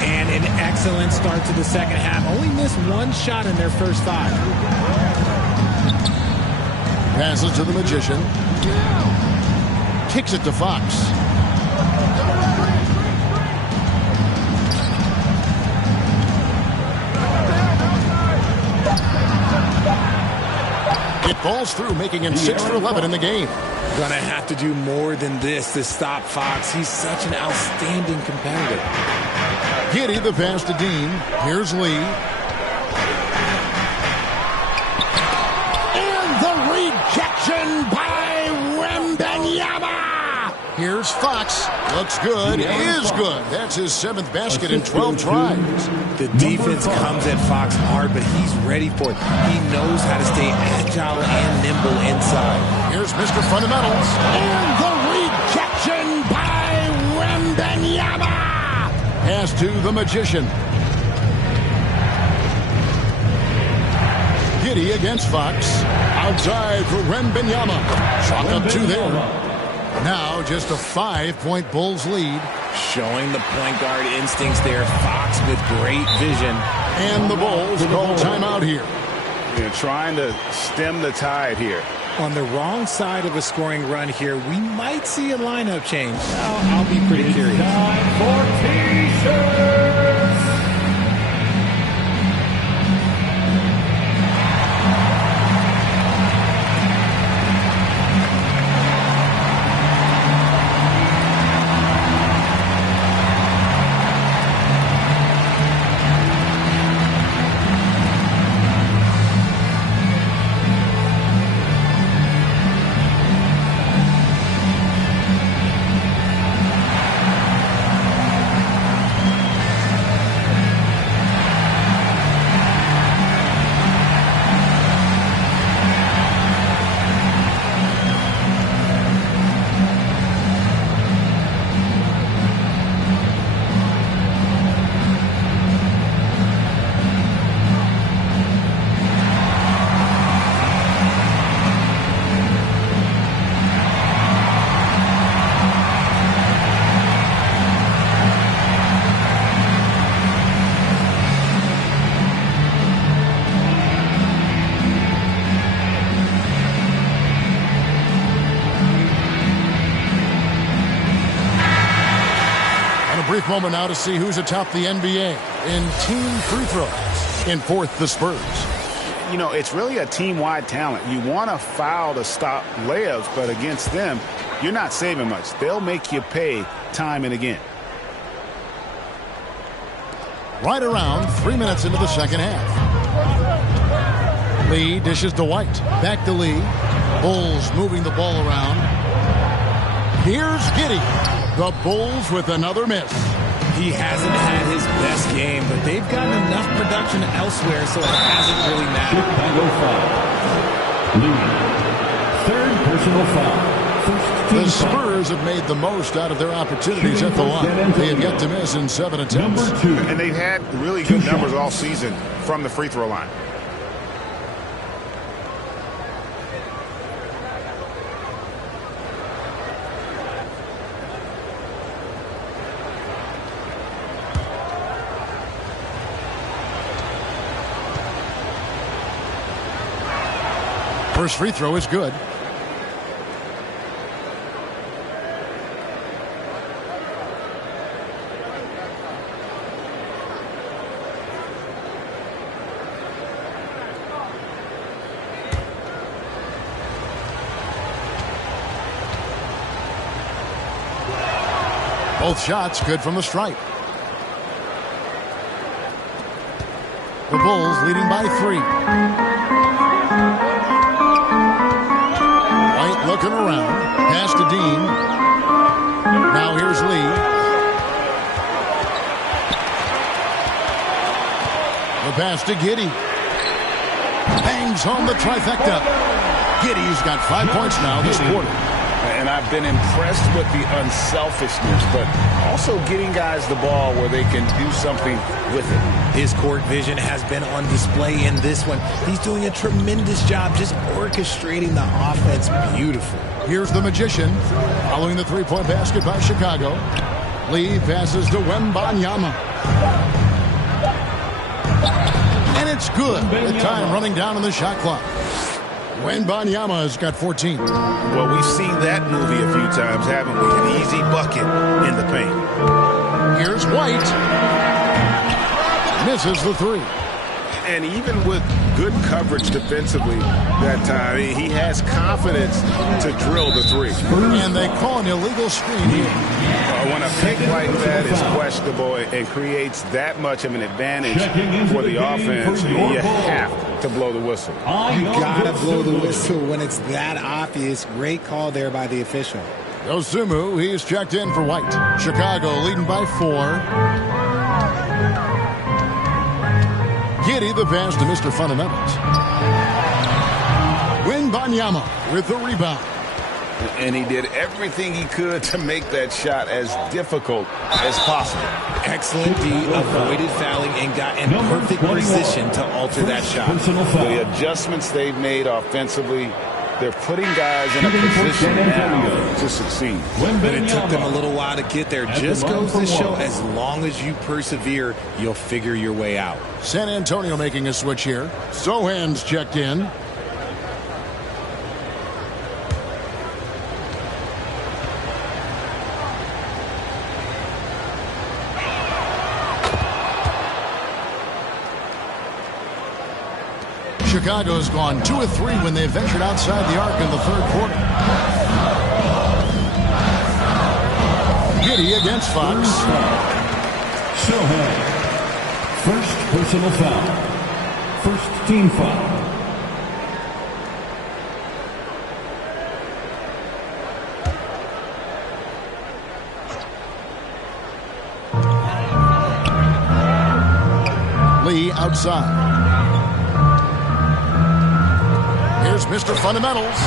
And an excellent start to the second half. Only missed 1 shot in their first 5. Passes to the Magician. Kicks it to Fox. It falls through, making him 6 for 11 in the game. Gonna have to do more than this to stop Fox. He's such an outstanding competitor. Giddey the pass to Dean. Here's Lee. And the rejection by Wembanyama. Here's Fox. Looks good. Is good. That's his 7th basket in 12 tries. The defense comes at Fox hard, but he's ready for it. He knows how to stay agile and nimble inside. Here's Mr. Fundamentals. And the rejection by Wembanyama. Pass to the Magician. Giddey against Fox. Outside for Wembanyama. Chalk up 2 there. Now just a 5-point Bulls lead. Showing the point guard instincts there. Fox with great vision. And the Bulls call timeout here. They're trying to stem the tide here. On the wrong side of a scoring run here, we might see a lineup change. I'll be pretty curious. Time for T-shirts. moment now to see who's atop the NBA in team free throws. In fourth, the Spurs. You know, it's really a team-wide talent. You want to foul to stop layups, but against them, you're not saving much. They'll make you pay time and again. Right around 3 minutes into the second half. Lee dishes to White. Back to Lee. Bulls moving the ball around. Here's Giddey. The Bulls with another miss. He hasn't had his best game, but they've gotten enough production elsewhere, so it hasn't really mattered. Third personal foul. The Spurs have made the most out of their opportunities at the line. They have yet to miss in 7 attempts. And they've had really good numbers all season from the free throw line. First free throw is good. Both shots good from the stripe. The Bulls leading by 3. White looking around. Pass to Dean. Now here's Lee. The pass to Giddey. Bangs home the trifecta. Giddey's got 5 points now this quarter. And I've been impressed with the unselfishness, but also getting guys the ball where they can do something with it. His court vision has been on display in this one. He's doing a tremendous job just orchestrating the offense beautiful. Here's the Magician following the three-point basket by Chicago. Lee passes to Wembanyama. And it's good. The time running down on the shot clock. Wembanyama has got 14. Well, we've seen that movie a few times, haven't we? An easy bucket in the paint. Here's White. Misses the 3. And even with good coverage defensively that time, he has confidence to drill the 3. And they call an illegal screen here. When a pick like that is questionable and creates that much of an advantage for the offense, you have to blow the whistle. You gotta blow the whistle when it's that obvious. Great call there by the official. Dosunmu, he's checked in for White. Chicago leading by 4. Giddey the pass to Mr. Fundamentals. Wembanyama with the rebound. And he did everything he could to make that shot as difficult as possible. Excellent D, avoided fouling and got in perfect position to alter that shot. The adjustments they've made offensively, they're putting guys in a position now to succeed. But it took them a little while to get there. Just goes to show as long as you persevere, you'll figure your way out. San Antonio making a switch here. Sohan's checked in. Chicago's gone 2 of 3 when they ventured outside the arc in the third quarter. Giddey against Fox. Sohan. First personal foul. First team foul. Lee outside. Here's Mr. Fundamentals.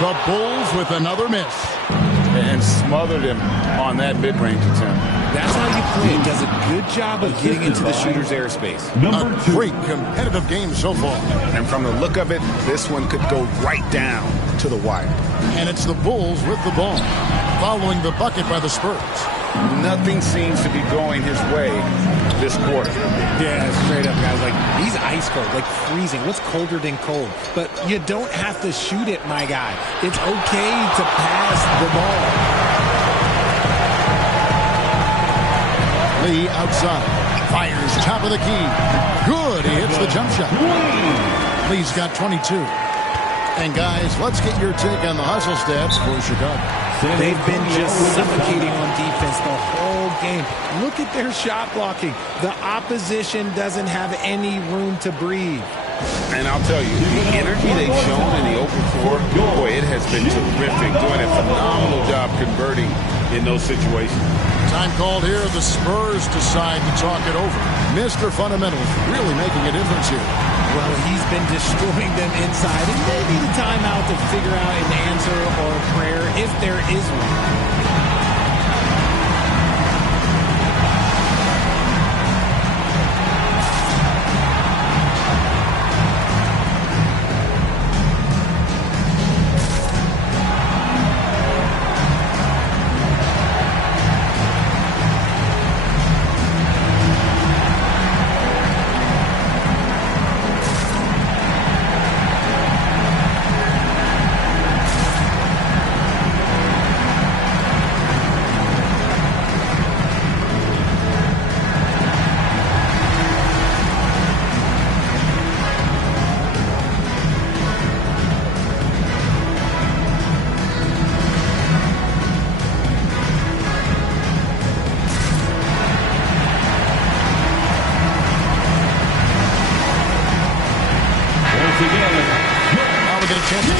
The Bulls with another miss. And smothered him on that mid-range attempt. That's how you play. It does a good job of getting into the shooter's airspace. A great competitive game so far. And from the look of it, this one could go right down to the wire. And it's the Bulls with the ball, following the bucket by the Spurs. Nothing seems to be going his way this quarter. Yeah, straight up, guys. Like, he's ice cold, like freezing. What's colder than cold? But you don't have to shoot it, my guy. It's okay to pass the ball. Lee outside. Fires top of the key. Good. He hits the jump shot. Lee's got 22. And guys, let's get your take on the hustle stats for Chicago. They've been just suffocating on defense the whole game. Look at their shot blocking. The opposition doesn't have any room to breathe. And I'll tell you, the energy they've shown in the open floor, boy, it has been terrific. Doing a phenomenal job converting in those situations. Time called here. The Spurs decide to talk it over. Mr. Fundamentals really making a difference here. Well, he's been destroying them inside, and they need a timeout to figure out an answer or a prayer if there is one.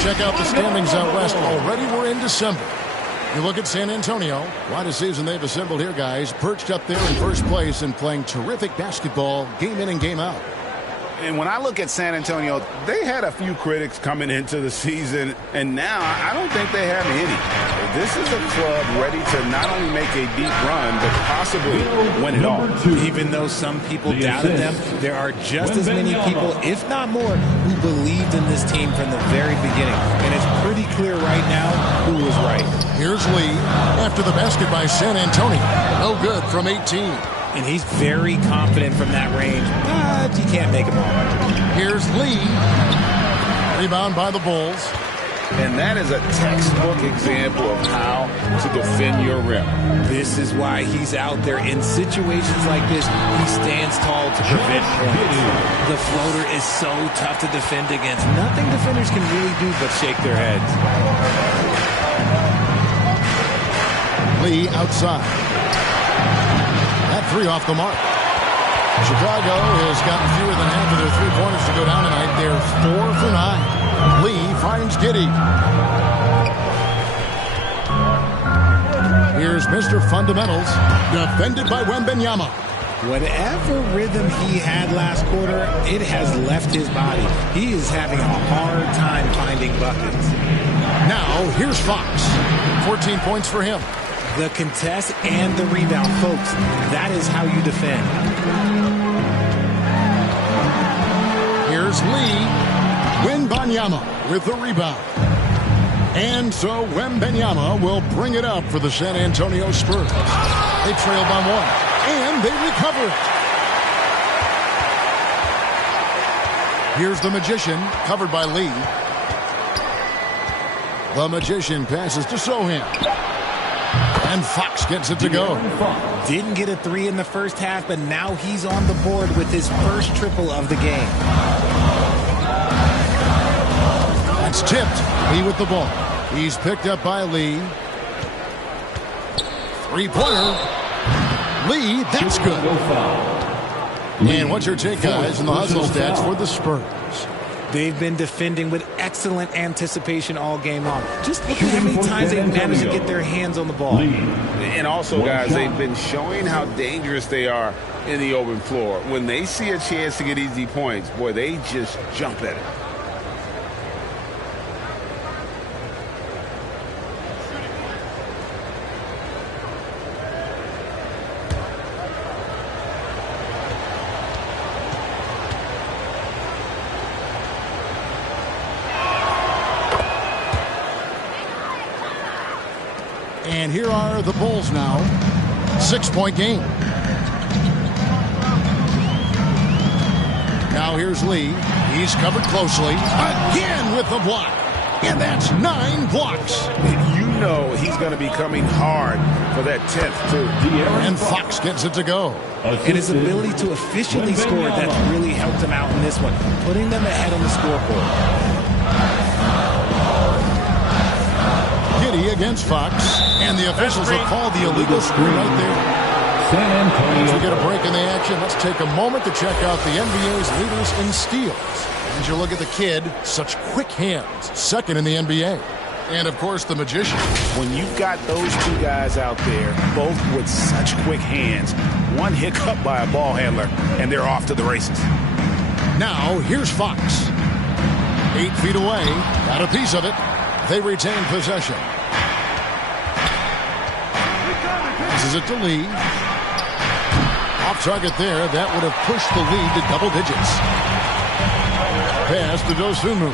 Check out the standings out west. Already we're in December. You look at San Antonio. What a season they've assembled here, guys. Perched up there in first place and playing terrific basketball game in and game out. And when I look at San Antonio, they had a few critics coming into the season, and now I don't think they have any. This is a club ready to not only make a deep run, but possibly win it all. Even though some people doubted them, there are just as many people, if not more, who believed in this team from the very beginning. And it's pretty clear right now who was right. Here's Lee after the basket by San Antonio. No good from 18. And he's very confident from that range, but he can't make them all. Here's Lee. Rebound by the Bulls. And that is a textbook example of how to defend your rim. This is why he's out there in situations like this. He stands tall to prevent points. The floater is so tough to defend against. Nothing defenders can really do but shake their heads. Lee outside. That three off the mark. Chicago has gotten fewer than half of their three-pointers to go down tonight. They're 4 for 9. Lee finds Giddey. Here's Mr. Fundamentals, defended by Wembanyama. Whatever rhythm he had last quarter, it has left his body. He is having a hard time finding buckets. Now, here's Fox. 14 points for him. The contest and the rebound, folks. That is how you defend. Here's Lee. Wembanyama with the rebound. And so Wembanyama will bring it up for the San Antonio Spurs. They trail by 1, and they recover it. Here's the Magician, covered by Lee. The Magician passes to Sohan. And Fox gets it to go. Didn't get a 3 in the first half, but now he's on the board with his first triple of the game. That's tipped. Lee with the ball. He's picked up by Lee. Three-pointer. Lee, that's good. And what's your take, guys, in the hustle stats for the Spurs? They've been defending with excellent anticipation all game long. Just look at how many times they've managed to get their hands on the ball. And also, guys, they've been showing how dangerous they are in the open floor. When they see a chance to get easy points, boy, they just jump at it. And here are the Bulls now. 6-point game. Now here's Lee. He's covered closely. Again with the block. And that's 9 blocks. You know he's going to be coming hard for that 10th, too. And Fox gets it to go. And his ability to efficiently score, that's really helped him out in this one, putting them ahead on the scoreboard. Giddy against Fox, and the officials have called the illegal screen right there. As we get a break in the action, let's take a moment to check out the NBA's leaders in steals. And you look at the kid, such quick hands, second in the NBA. And, of course, the magician. When you've got those two guys out there, both with such quick hands, one hiccup by a ball handler, and they're off to the races. Now, here's Fox. 8 feet away, got a piece of it. They retain possession. Passes it to Lee. Off target there, that would have pushed the lead to double digits. Pass to Dosunmu.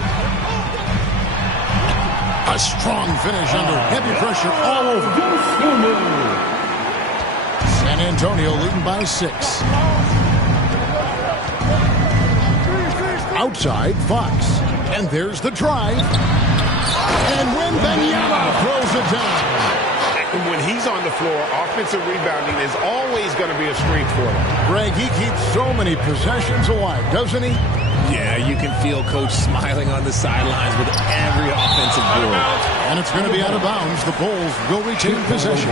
A strong finish under heavy pressure all over. San Antonio leading by 6. Outside, Fox. And there's the drive. And Wembanyama throws it down. And when he's on the floor, offensive rebounding is always going to be a strength for him. Greg, he keeps so many possessions alive, doesn't he? Yeah, you can feel Coach smiling on the sidelines with every offensive board. And it's going to be out of bounds. The Bulls will retain possession.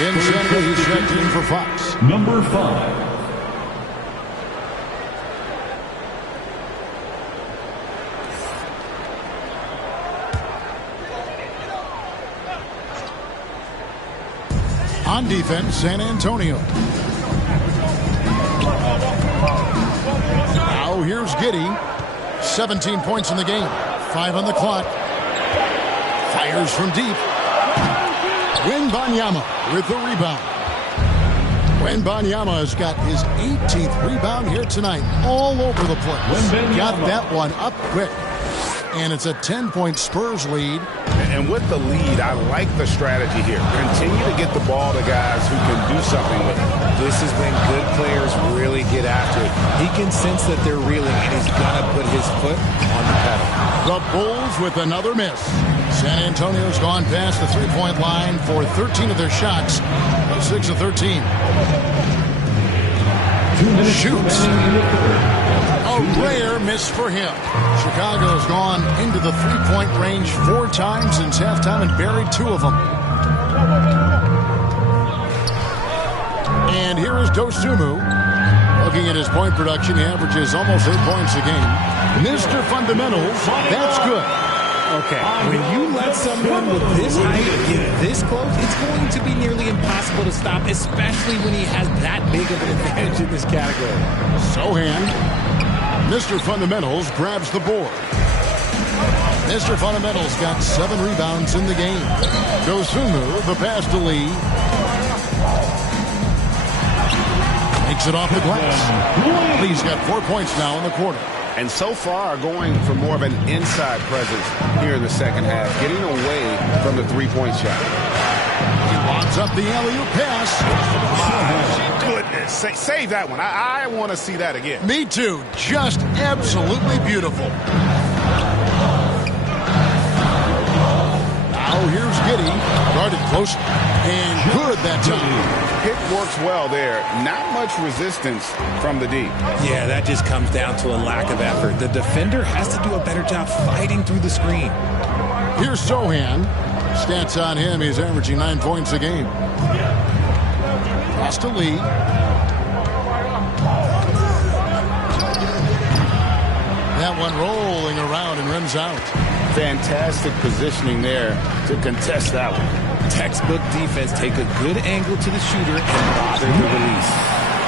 Insanity is checked in for Fox. Number 5. On defense, San Antonio. Now here's Giddy. 17 points in the game. 5 on the clock. Fires from deep. Wembanyama with the rebound. Wembanyama has got his 18th rebound here tonight. All over the place. Got that one up quick. And it's a 10-point Spurs lead. And with the lead, I like the strategy here. Continue to get the ball to guys who can do something with it. This is when good players really get after it. He can sense that they're reeling, and he's going to put his foot on the pedal. The Bulls with another miss. San Antonio's gone past the three-point line for 13 of their shots. 6 of 13. Shoots. A rare miss for him. Chicago's gone into the three-point range 4 times since halftime and buried 2 of them. And here is Dosunmu. Looking at his point production, he averages almost 8 points a game. Mr. Fundamentals, that's good. Okay, when you let someone with this height get this close, it's going to be nearly impossible to stop, especially when he has that big of an advantage in this category. Sohan, Mr. Fundamentals grabs the board. Mr. Fundamentals got 7 rebounds in the game. Dosunmu, the pass to Lee. Takes it off the glass. Lee's got 4 points now in the quarter. And so far, going for more of an inside presence here in the second half, getting away from the three-point shot. He lobs up the alley-oop pass. My goodness. Save that one. I want to see that again. Me too. Just absolutely beautiful. Now here's Giddy. Guarded close. And good that time. Pick works well there. Not much resistance from the D. Yeah, that just comes down to a lack of effort. The defender has to do a better job fighting through the screen. Here's Sohan. Stats on him, he's averaging 9 points a game. Pass to Lee. That one rolling around and rims out. Fantastic positioning there to contest that one. Textbook defense. Take a good angle to the shooter and bother the release.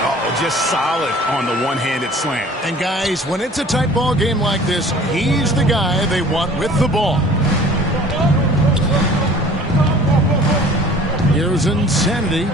Oh, just solid on the one-handed slam. And guys, when it's a tight ball game like this, he's the guy they want with the ball. Here's Insanity.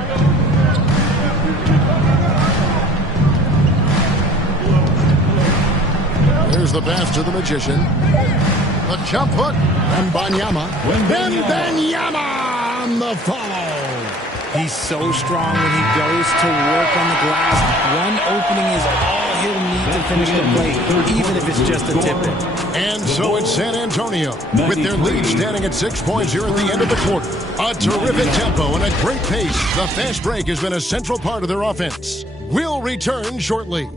There's the pass to the Magician. The jump hook. Wembanyama. Wembanyama on the follow. He's so strong when he goes to work on the glass. One opening is all he'll need to finish the play, even if it's just a tip-in. And so it's San Antonio with their lead standing at 6 points here at the end of the quarter. A terrific tempo and a great pace. The fast break has been a central part of their offense. We'll return shortly.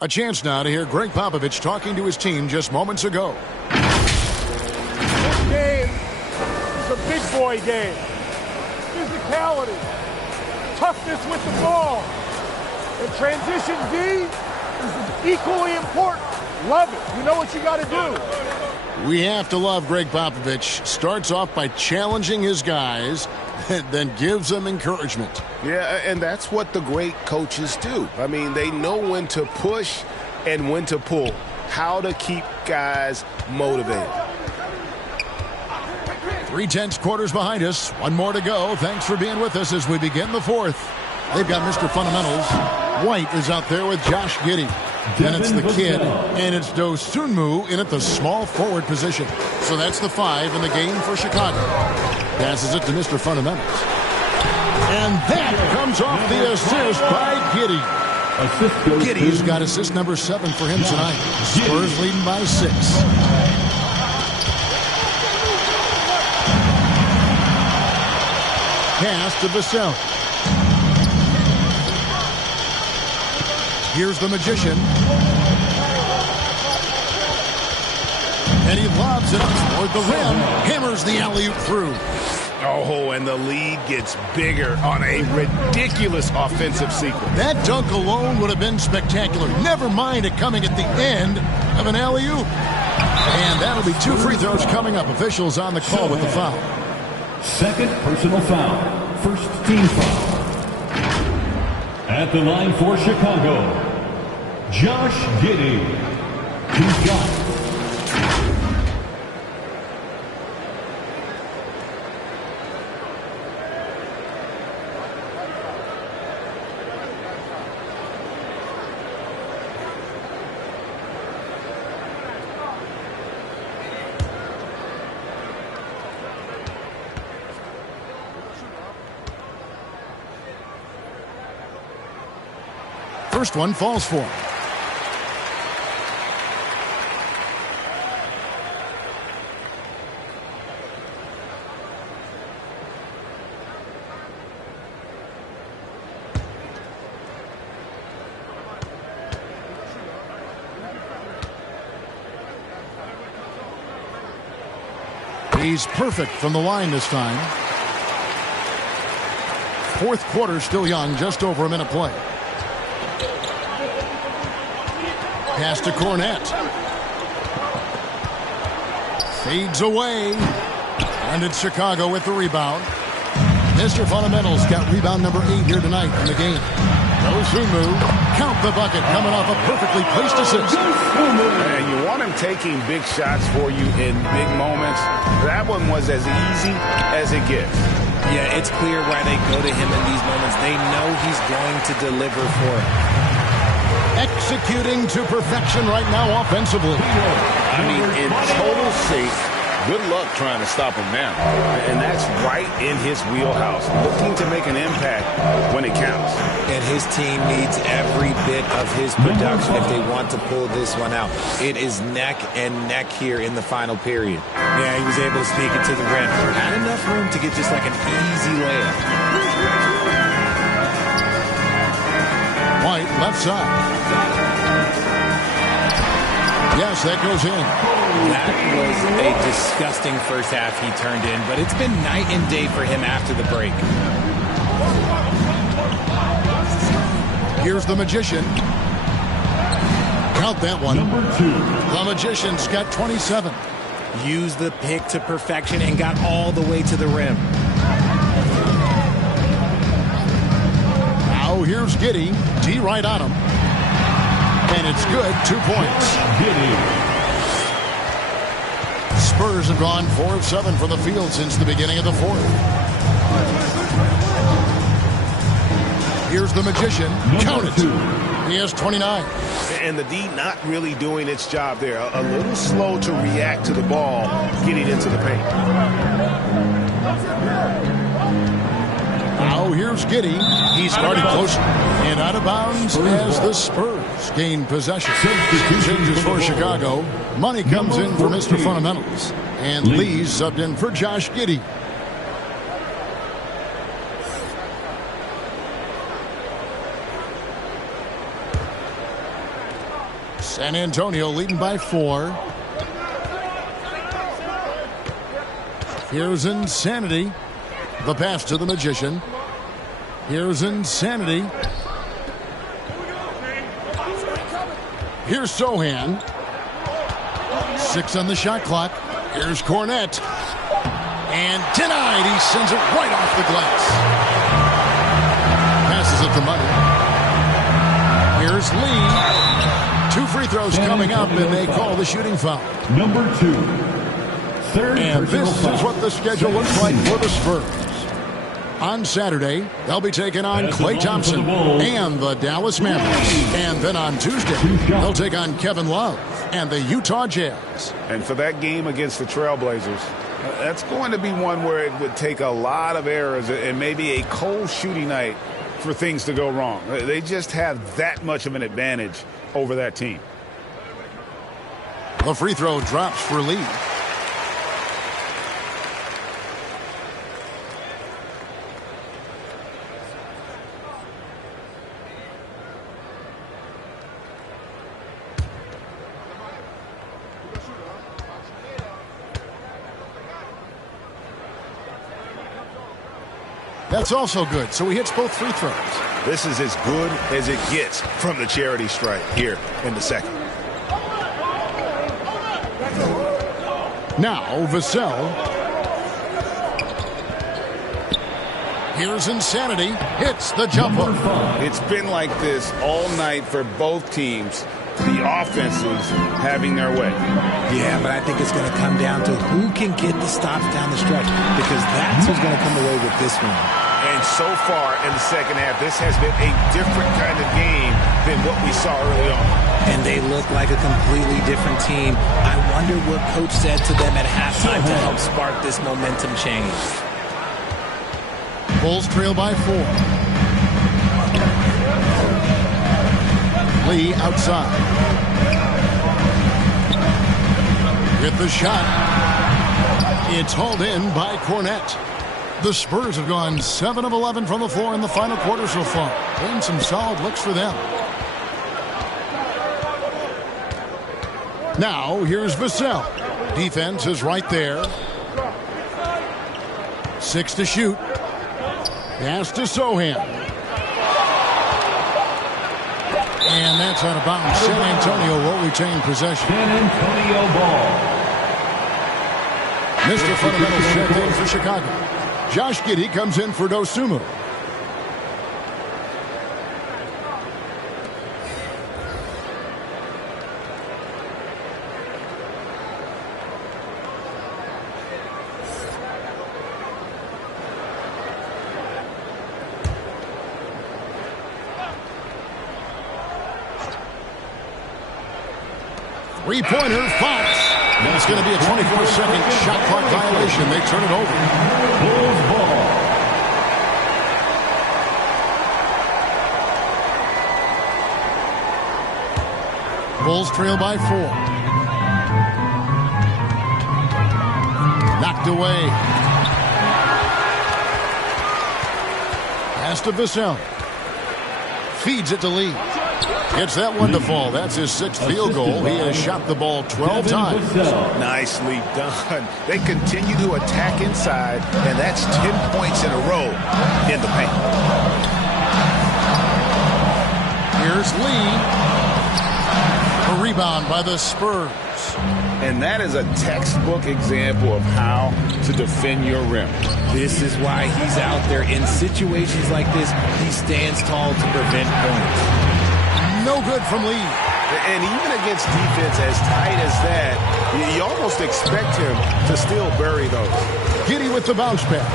A chance now to hear Greg Popovich talking to his team just moments ago. This game is a big boy game. Physicality, toughness with the ball, and transition D is equally important. Love it. You know what you got to do. We have to love Greg Popovich. Starts off by challenging his guys, and then gives them encouragement. Yeah, and that's what the great coaches do. I mean, they know when to push and when to pull, how to keep guys motivated. 3/10 quarters behind us. One more to go. Thanks for being with us as we begin the fourth. They've got Mr. Fundamentals. White is out there with Josh Giddey. Then it's the kid, and it's Dosunmu in at the small forward position. So that's the 5 in the game for Chicago. Passes it to Mr. Fundamentals. And that comes off the assist by Giddey. Giddey's got assist number 7 for him tonight. Spurs leading by 6. Pass to Vassell. Here's the Magician. And he lobs it toward the rim. Hammers the alley-oop through. Oh, and the lead gets bigger on a ridiculous offensive sequence. That dunk alone would have been spectacular. Never mind it coming at the end of an alley-oop. And that'll be 2 free throws coming up. Officials on the call with the foul. Second personal foul. First team foul. At the line for Chicago, Josh Giddey. 2 shots. First one falls for him. He's perfect from the line this time. Fourth quarter still young, just over a minute play. Pass to Cornette. Fades away. And it's Chicago with the rebound. Mr. Fundamentals got rebound number 8 here tonight in the game. Dosunmu, count the bucket, coming off a perfectly placed assist. And you want him taking big shots for you in big moments. That one was as easy as it gets. Yeah, it's clear why they go to him in these moments. They know he's going to deliver for it. Executing to perfection right now offensively. I mean, in total shape, good luck trying to stop him now. And that's right in his wheelhouse, looking to make an impact when it counts. And his team needs every bit of his production if they want to pull this one out. It is neck and neck here in the final period. Yeah, he was able to sneak it to the rim. Had enough room to get just like an easy layup. White, left side. Yes, that goes in. That was a disgusting first half he turned in, but it's been night and day for him after the break. Here's the Magician. Count that one. Number 2. The Magician's got 27. Used the pick to perfection and got all the way to the rim. Now here's Giddey. D right on him. And it's good. 2 points. Spurs have gone 4 of 7 from the field since the beginning of the fourth. Here's the Magician. Count it. He has 29. And the D not really doing its job there. A little slow to react to the ball getting into the paint. Now here's Giddey. He's starting close and out of bounds as the Spurs gain possession. Changes for Chicago. Money comes in for Mr. Fundamentals. And Lee's subbed in for Josh Giddey. San Antonio leading by 4. Here's Insanity. The pass to the Magician. Here's Insanity. Here's Sohan. 6 on the shot clock. Here's Cornette. And denied. He sends it right off the glass. Passes it to Money. Here's Lee. 2 free throws coming up, and they call the shooting foul. Number 2. And this is what the schedule looks like for the Spurs. On Saturday, they'll be taking on Klay Thompson and the Dallas Mavericks. And then on Tuesday, they'll take on Kevin Love and the Utah Jazz. And for that game against the Trailblazers, that's going to be one where it would take a lot of errors and maybe a cold shooting night for things to go wrong. They just have that much of an advantage over that team. The free throw drops for Lee. That's also good, so he hits both free throws. This is as good as it gets from the charity stripe here in the second. Now, Vassell. Here's Insanity. Hits the jumper. It's been like this all night for both teams. The offenses having their way. Yeah, but I think it's going to come down to who can get the stops down the stretch, because that's who's going to come away with this one. And so far in the second half, this has been a different kind of game than what we saw early on. And they look like a completely different team. I wonder what Coach said to them at halftime to help spark this momentum change. Bulls trail by 4. Lee outside. With the shot. It's hauled in by Cornette. The Spurs have gone 7 of 11 from the floor in the final quarter so far. And some solid looks for them. Now, here's Vassell. Defense is right there. 6 to shoot. Pass to Sohan. And that's out of bounds. San Antonio will retain possession. San Antonio ball. Mr. Fundamentals checked in for Chicago. Josh Giddey comes in for Dosunmu. Three-pointer, Fox. And it's going to be a 24-second shot clock violation. They turn it over. Bulls ball. Bulls trail by 4. Knocked away. Pass to Vassell. Feeds it to Lee. Gets that one to fall. That's his 6th field goal. He has shot the ball 12 times. Nicely done. They continue to attack inside, and that's 10 points in a row in the paint. Here's Lee. A rebound by the Spurs. And that is a textbook example of how to defend your rim. This is why he's out there in situations like this. He stands tall to prevent points. No good from Lee. And even against defense as tight as that, you almost expect him to still bury those. Giddey with the bounce pass.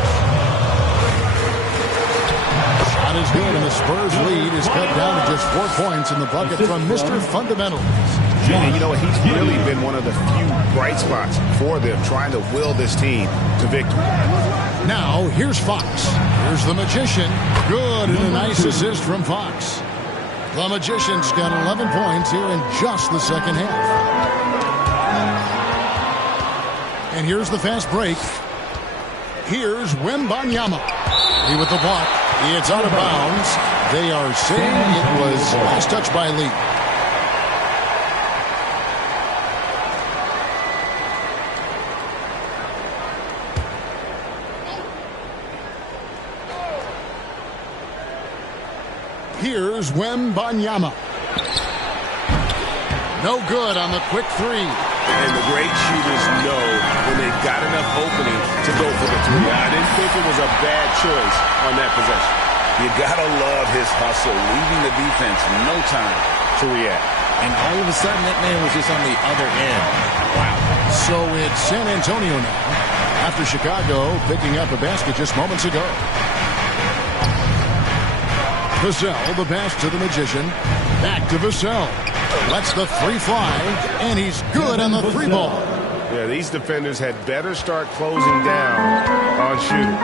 Not as good, and the Spurs lead is cut down to just 4 points in the bucket from Mr. Fundamentals. And you know what? He's really been one of the few bright spots for them, trying to will this team to victory. Now, here's Fox. Here's the Magician. Good, and a nice assist from Fox. The Magician's got 11 points here in just the second half. And here's the fast break. Here's Wembanyama. He with the block. It's out of bounds. They are saying it was last touch by Lee. Here's Wembanyama. No good on the quick three. And the great shooters know when they've got enough opening to go for the three. I didn't think it was a bad choice on that possession. You gotta love his hustle, leaving the defense no time to react. And all of a sudden, that man was just on the other end. Wow. So it's San Antonio now, after Chicago picking up a basket just moments ago. Vassell, the pass to the Magician. Back to Vassell. Lets the three fly, and he's good on the three ball. Yeah, these defenders had better start closing down on shooting.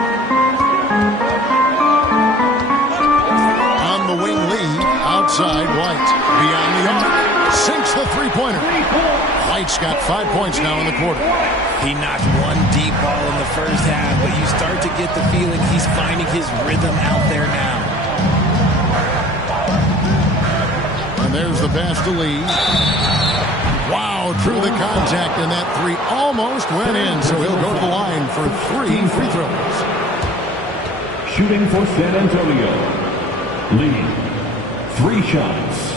On the wing, Lee. Outside, White. Beyond the arc. Sinks the three-pointer. White's got 5 points now in the quarter. He knocked one deep ball in the first half, but you start to get the feeling he's finding his rhythm out there now. There's the pass to Lee. Wow, through the contact, and that three almost went in, so he'll go to the line for 3 free throws. Shooting for San Antonio. Lee, 3 shots.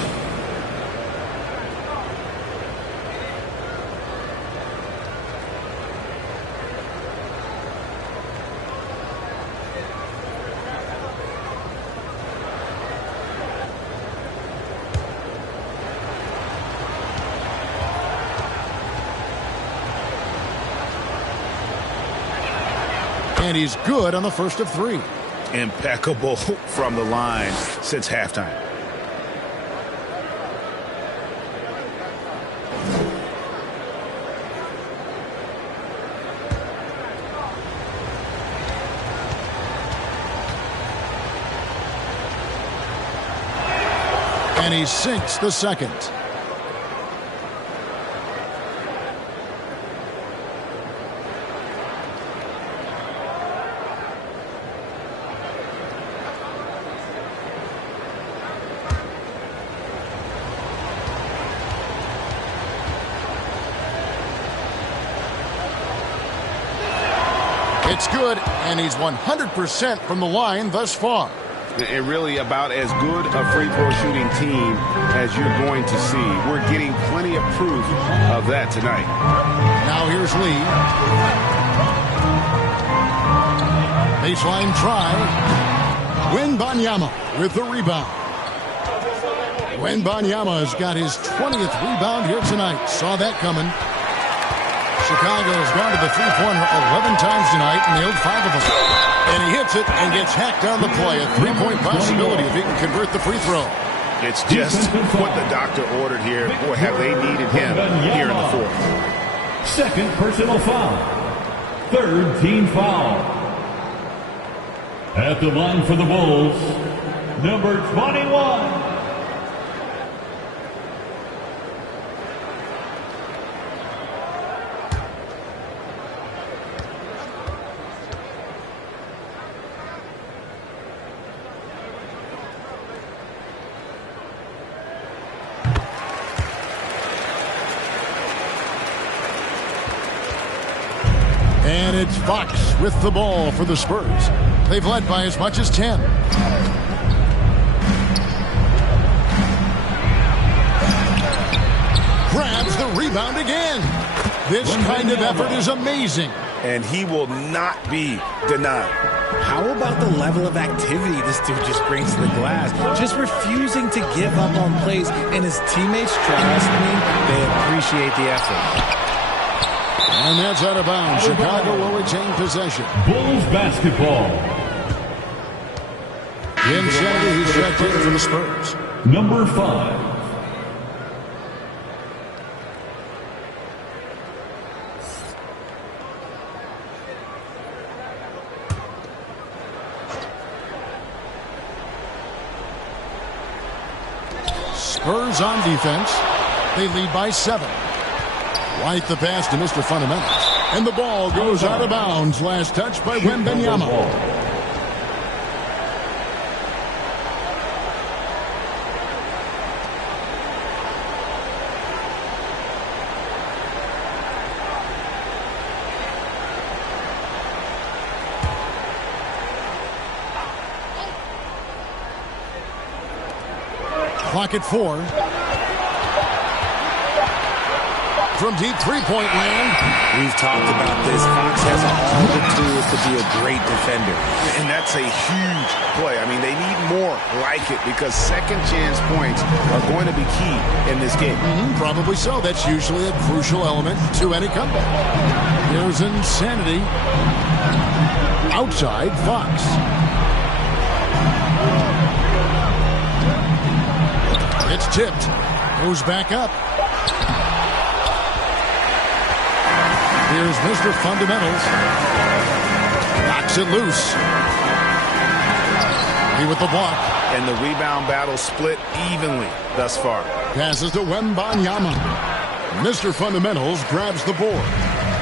And he's good on the first of 3. Impeccable from the line since halftime. And he sinks the second. It's good, and he's 100% from the line thus far. And really about as good a free throw shooting team as you're going to see. We're getting plenty of proof of that tonight. Now here's Lee. Baseline try. Wembanyama with the rebound. Wembanyama has got his 20th rebound here tonight. Saw that coming. Chicago has gone to the three-pointer 11 times tonight and nailed 5 of them. And he hits it and gets hacked on the play. A 3-point possibility if he can convert the free throw. It's just what the doctor ordered here. Boy, have they needed him here in the fourth. Second personal foul. Third team foul. At the line for the Bulls, number 21. And it's Fox with the ball for the Spurs. They've led by as much as 10. Grabs the rebound again. This kind of effort is amazing. And he will not be denied. How about the level of activity this dude just brings to the glass? Just refusing to give up on plays, and his teammates, trust me, they appreciate the effort. And that's out of bounds. Chicago will retain possession. Bulls basketball. Insanity, who's checked in for the Spurs. Number 5. Spurs on defense. They lead by 7. White the pass to Mr. Fundamentals. And the ball goes out of bounds. Last touch by Wembanyama. Clock at 4. From deep three-point land. We've talked about this. Fox has all the tools to be a great defender. And that's a huge play. I mean, they need more like it because second chance points are going to be key in this game. Probably so. That's usually a crucial element to any comeback. Here's Insanity. Outside Fox. It's tipped. Goes back up. Here's Mr. Fundamentals. Knocks it loose. He with the block. And the rebound battle split evenly thus far. Passes to Wembanyama. Mr. Fundamentals grabs the board.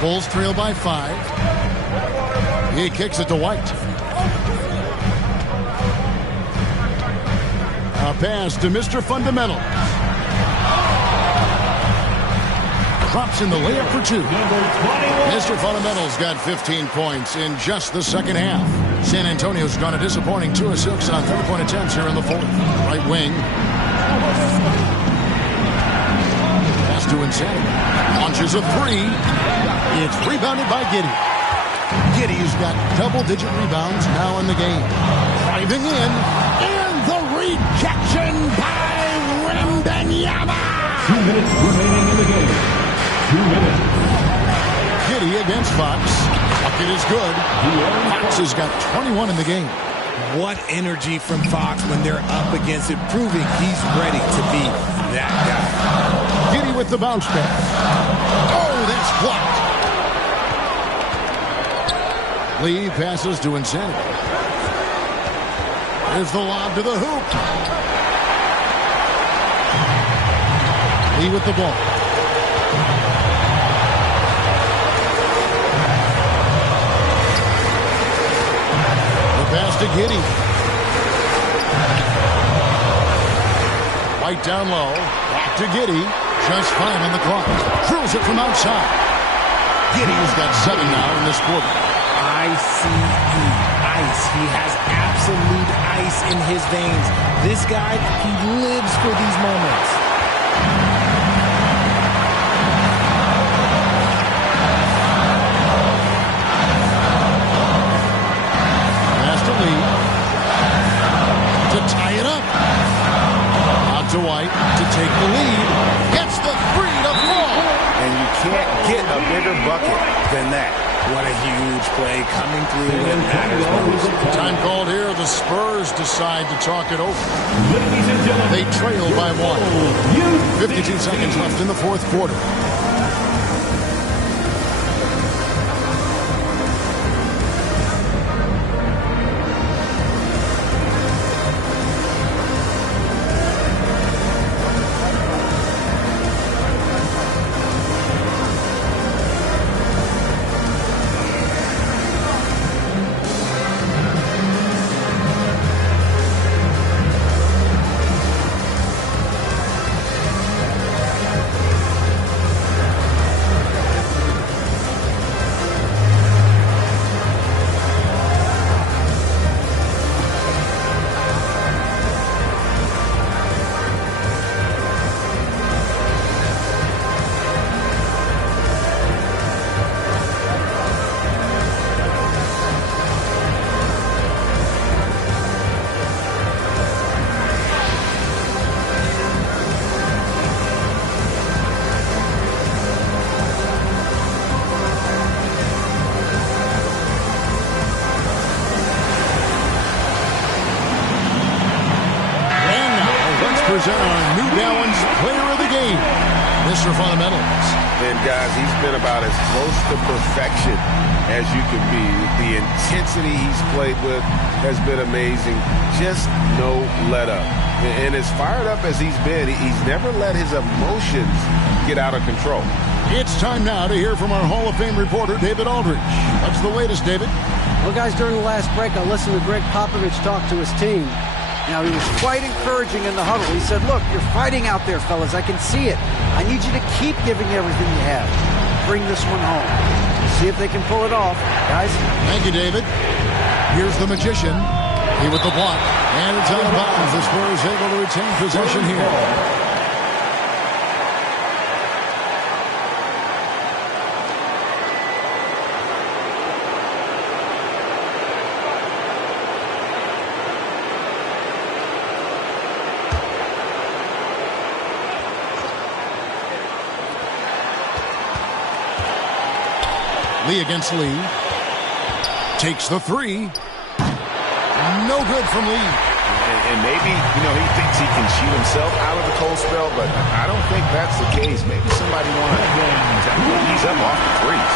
Bulls trail by 5. He kicks it to White. A pass to Mr. Fundamentals. Drops in the layup for 2. Mr. Fundamentals got 15 points in just the second half. San Antonio's gone a disappointing 2 of 6 on 3-point attempts here in the 4th. Right wing. Pass to Insanity. Launches a 3. It's rebounded by Giddey. Giddey's got double-digit rebounds now in the game. Driving in. And the rejection by Wembanyama. 2 minutes remaining in the game. 2 minutes. Giddey against Fox. Bucket is good. Fox has got 21 in the game. What energy from Fox when they're up against it, proving he's ready to be that guy. Giddey with the bounce back. Oh, that's blocked. Lee passes to Insanity. There's the lob to the hoop. Lee with the ball. Pass to Giddey. White down low. Back to Giddey. Just 5 on the clock. Drills it from outside. Giddey's got 7 now in this quarter. ICE. Ice. He has absolute ice in his veins. This guy, he lives for these moments. To tie it up. Out to White to take the lead. Gets the 3 to fall. And you can't get a bigger bucket than that. What a huge play coming through when it matters most. Time called here. The Spurs decide to talk it over. They trail by 1. 52 seconds left in the 4th quarter. brings in our New Balance Player of the Game, Mr. Fundamentals. And, guys, he's been about as close to perfection as you can be. The intensity he's played with has been amazing. Just no let-up. And as fired up as he's been, he's never let his emotions get out of control. It's time now to hear from our Hall of Fame reporter, David Aldridge. What's the latest, David? Well, guys, during the last break, I listened to Greg Popovich talk to his team. Now, he was quite encouraging in the huddle. He said, look, you're fighting out there, fellas. I can see it. I need you to keep giving everything you have. Bring this one home. See if they can pull it off, guys. Thank you, David. Here's the Magician. He with the block. And it's out of bounds. The Spurs able to retain possession here. Lee against Lee. Takes the three. No good from Lee. And maybe, he thinks he can shoot himself out of the cold spell, but I don't think that's the case. Maybe somebody wants to ease up off the threes.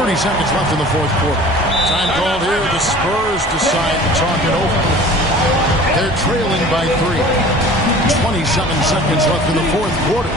30 seconds left in the fourth quarter. Time called here. The Spurs decide to talk it over. They're trailing by 3. 27 seconds left in the fourth quarter.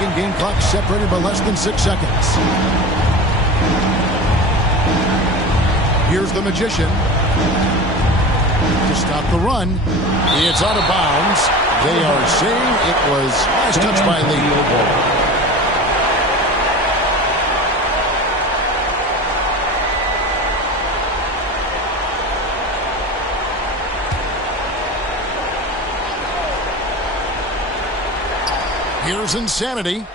And game clock separated by less than 6 seconds. Here's the Magician. To stop the run. It's out of bounds. They are saying it was nice touch by Lee. Here's Insanity. And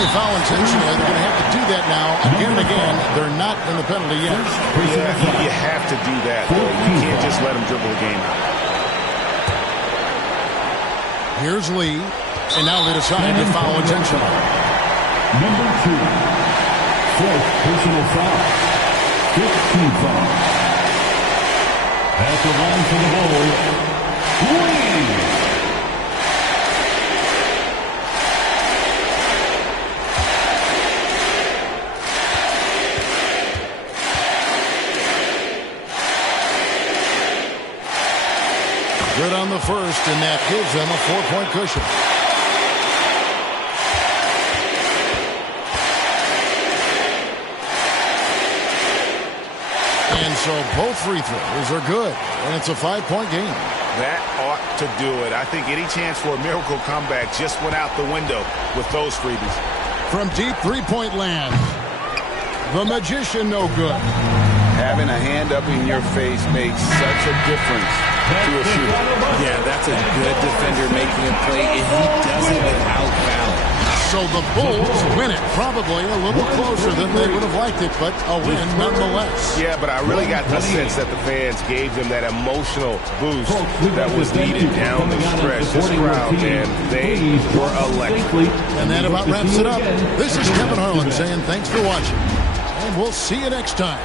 they foul intentionally. They're going to have to do that now again and again. They're not in the penalty yet. Yeah, you have to do that. You can't just let them dribble the game out. Here's Lee. And now they decide to foul intentionally. Number 2. Fourth personal foul. 15 foul. At the line for the ball, Lee. Good on the first, and that gives them a 4-point cushion. And so both free throws are good, and it's a 5-point game. That ought to do it. I think any chance for a miracle comeback just went out the window with those freebies. From deep three-point land, the Magician no good. Having a hand up in your face makes such a difference to a shooter. Yeah, that's a good defender making a play, and he does it without fouling. So the Bulls win it. Probably a little closer than they would have liked it, but a win nonetheless. Yeah, but I really got the sense that the fans gave them that emotional boost that was needed down the stretch. This crowd, man, they were electric. And that about wraps it up. This is Kevin Harlan saying thanks for watching, and we'll see you next time.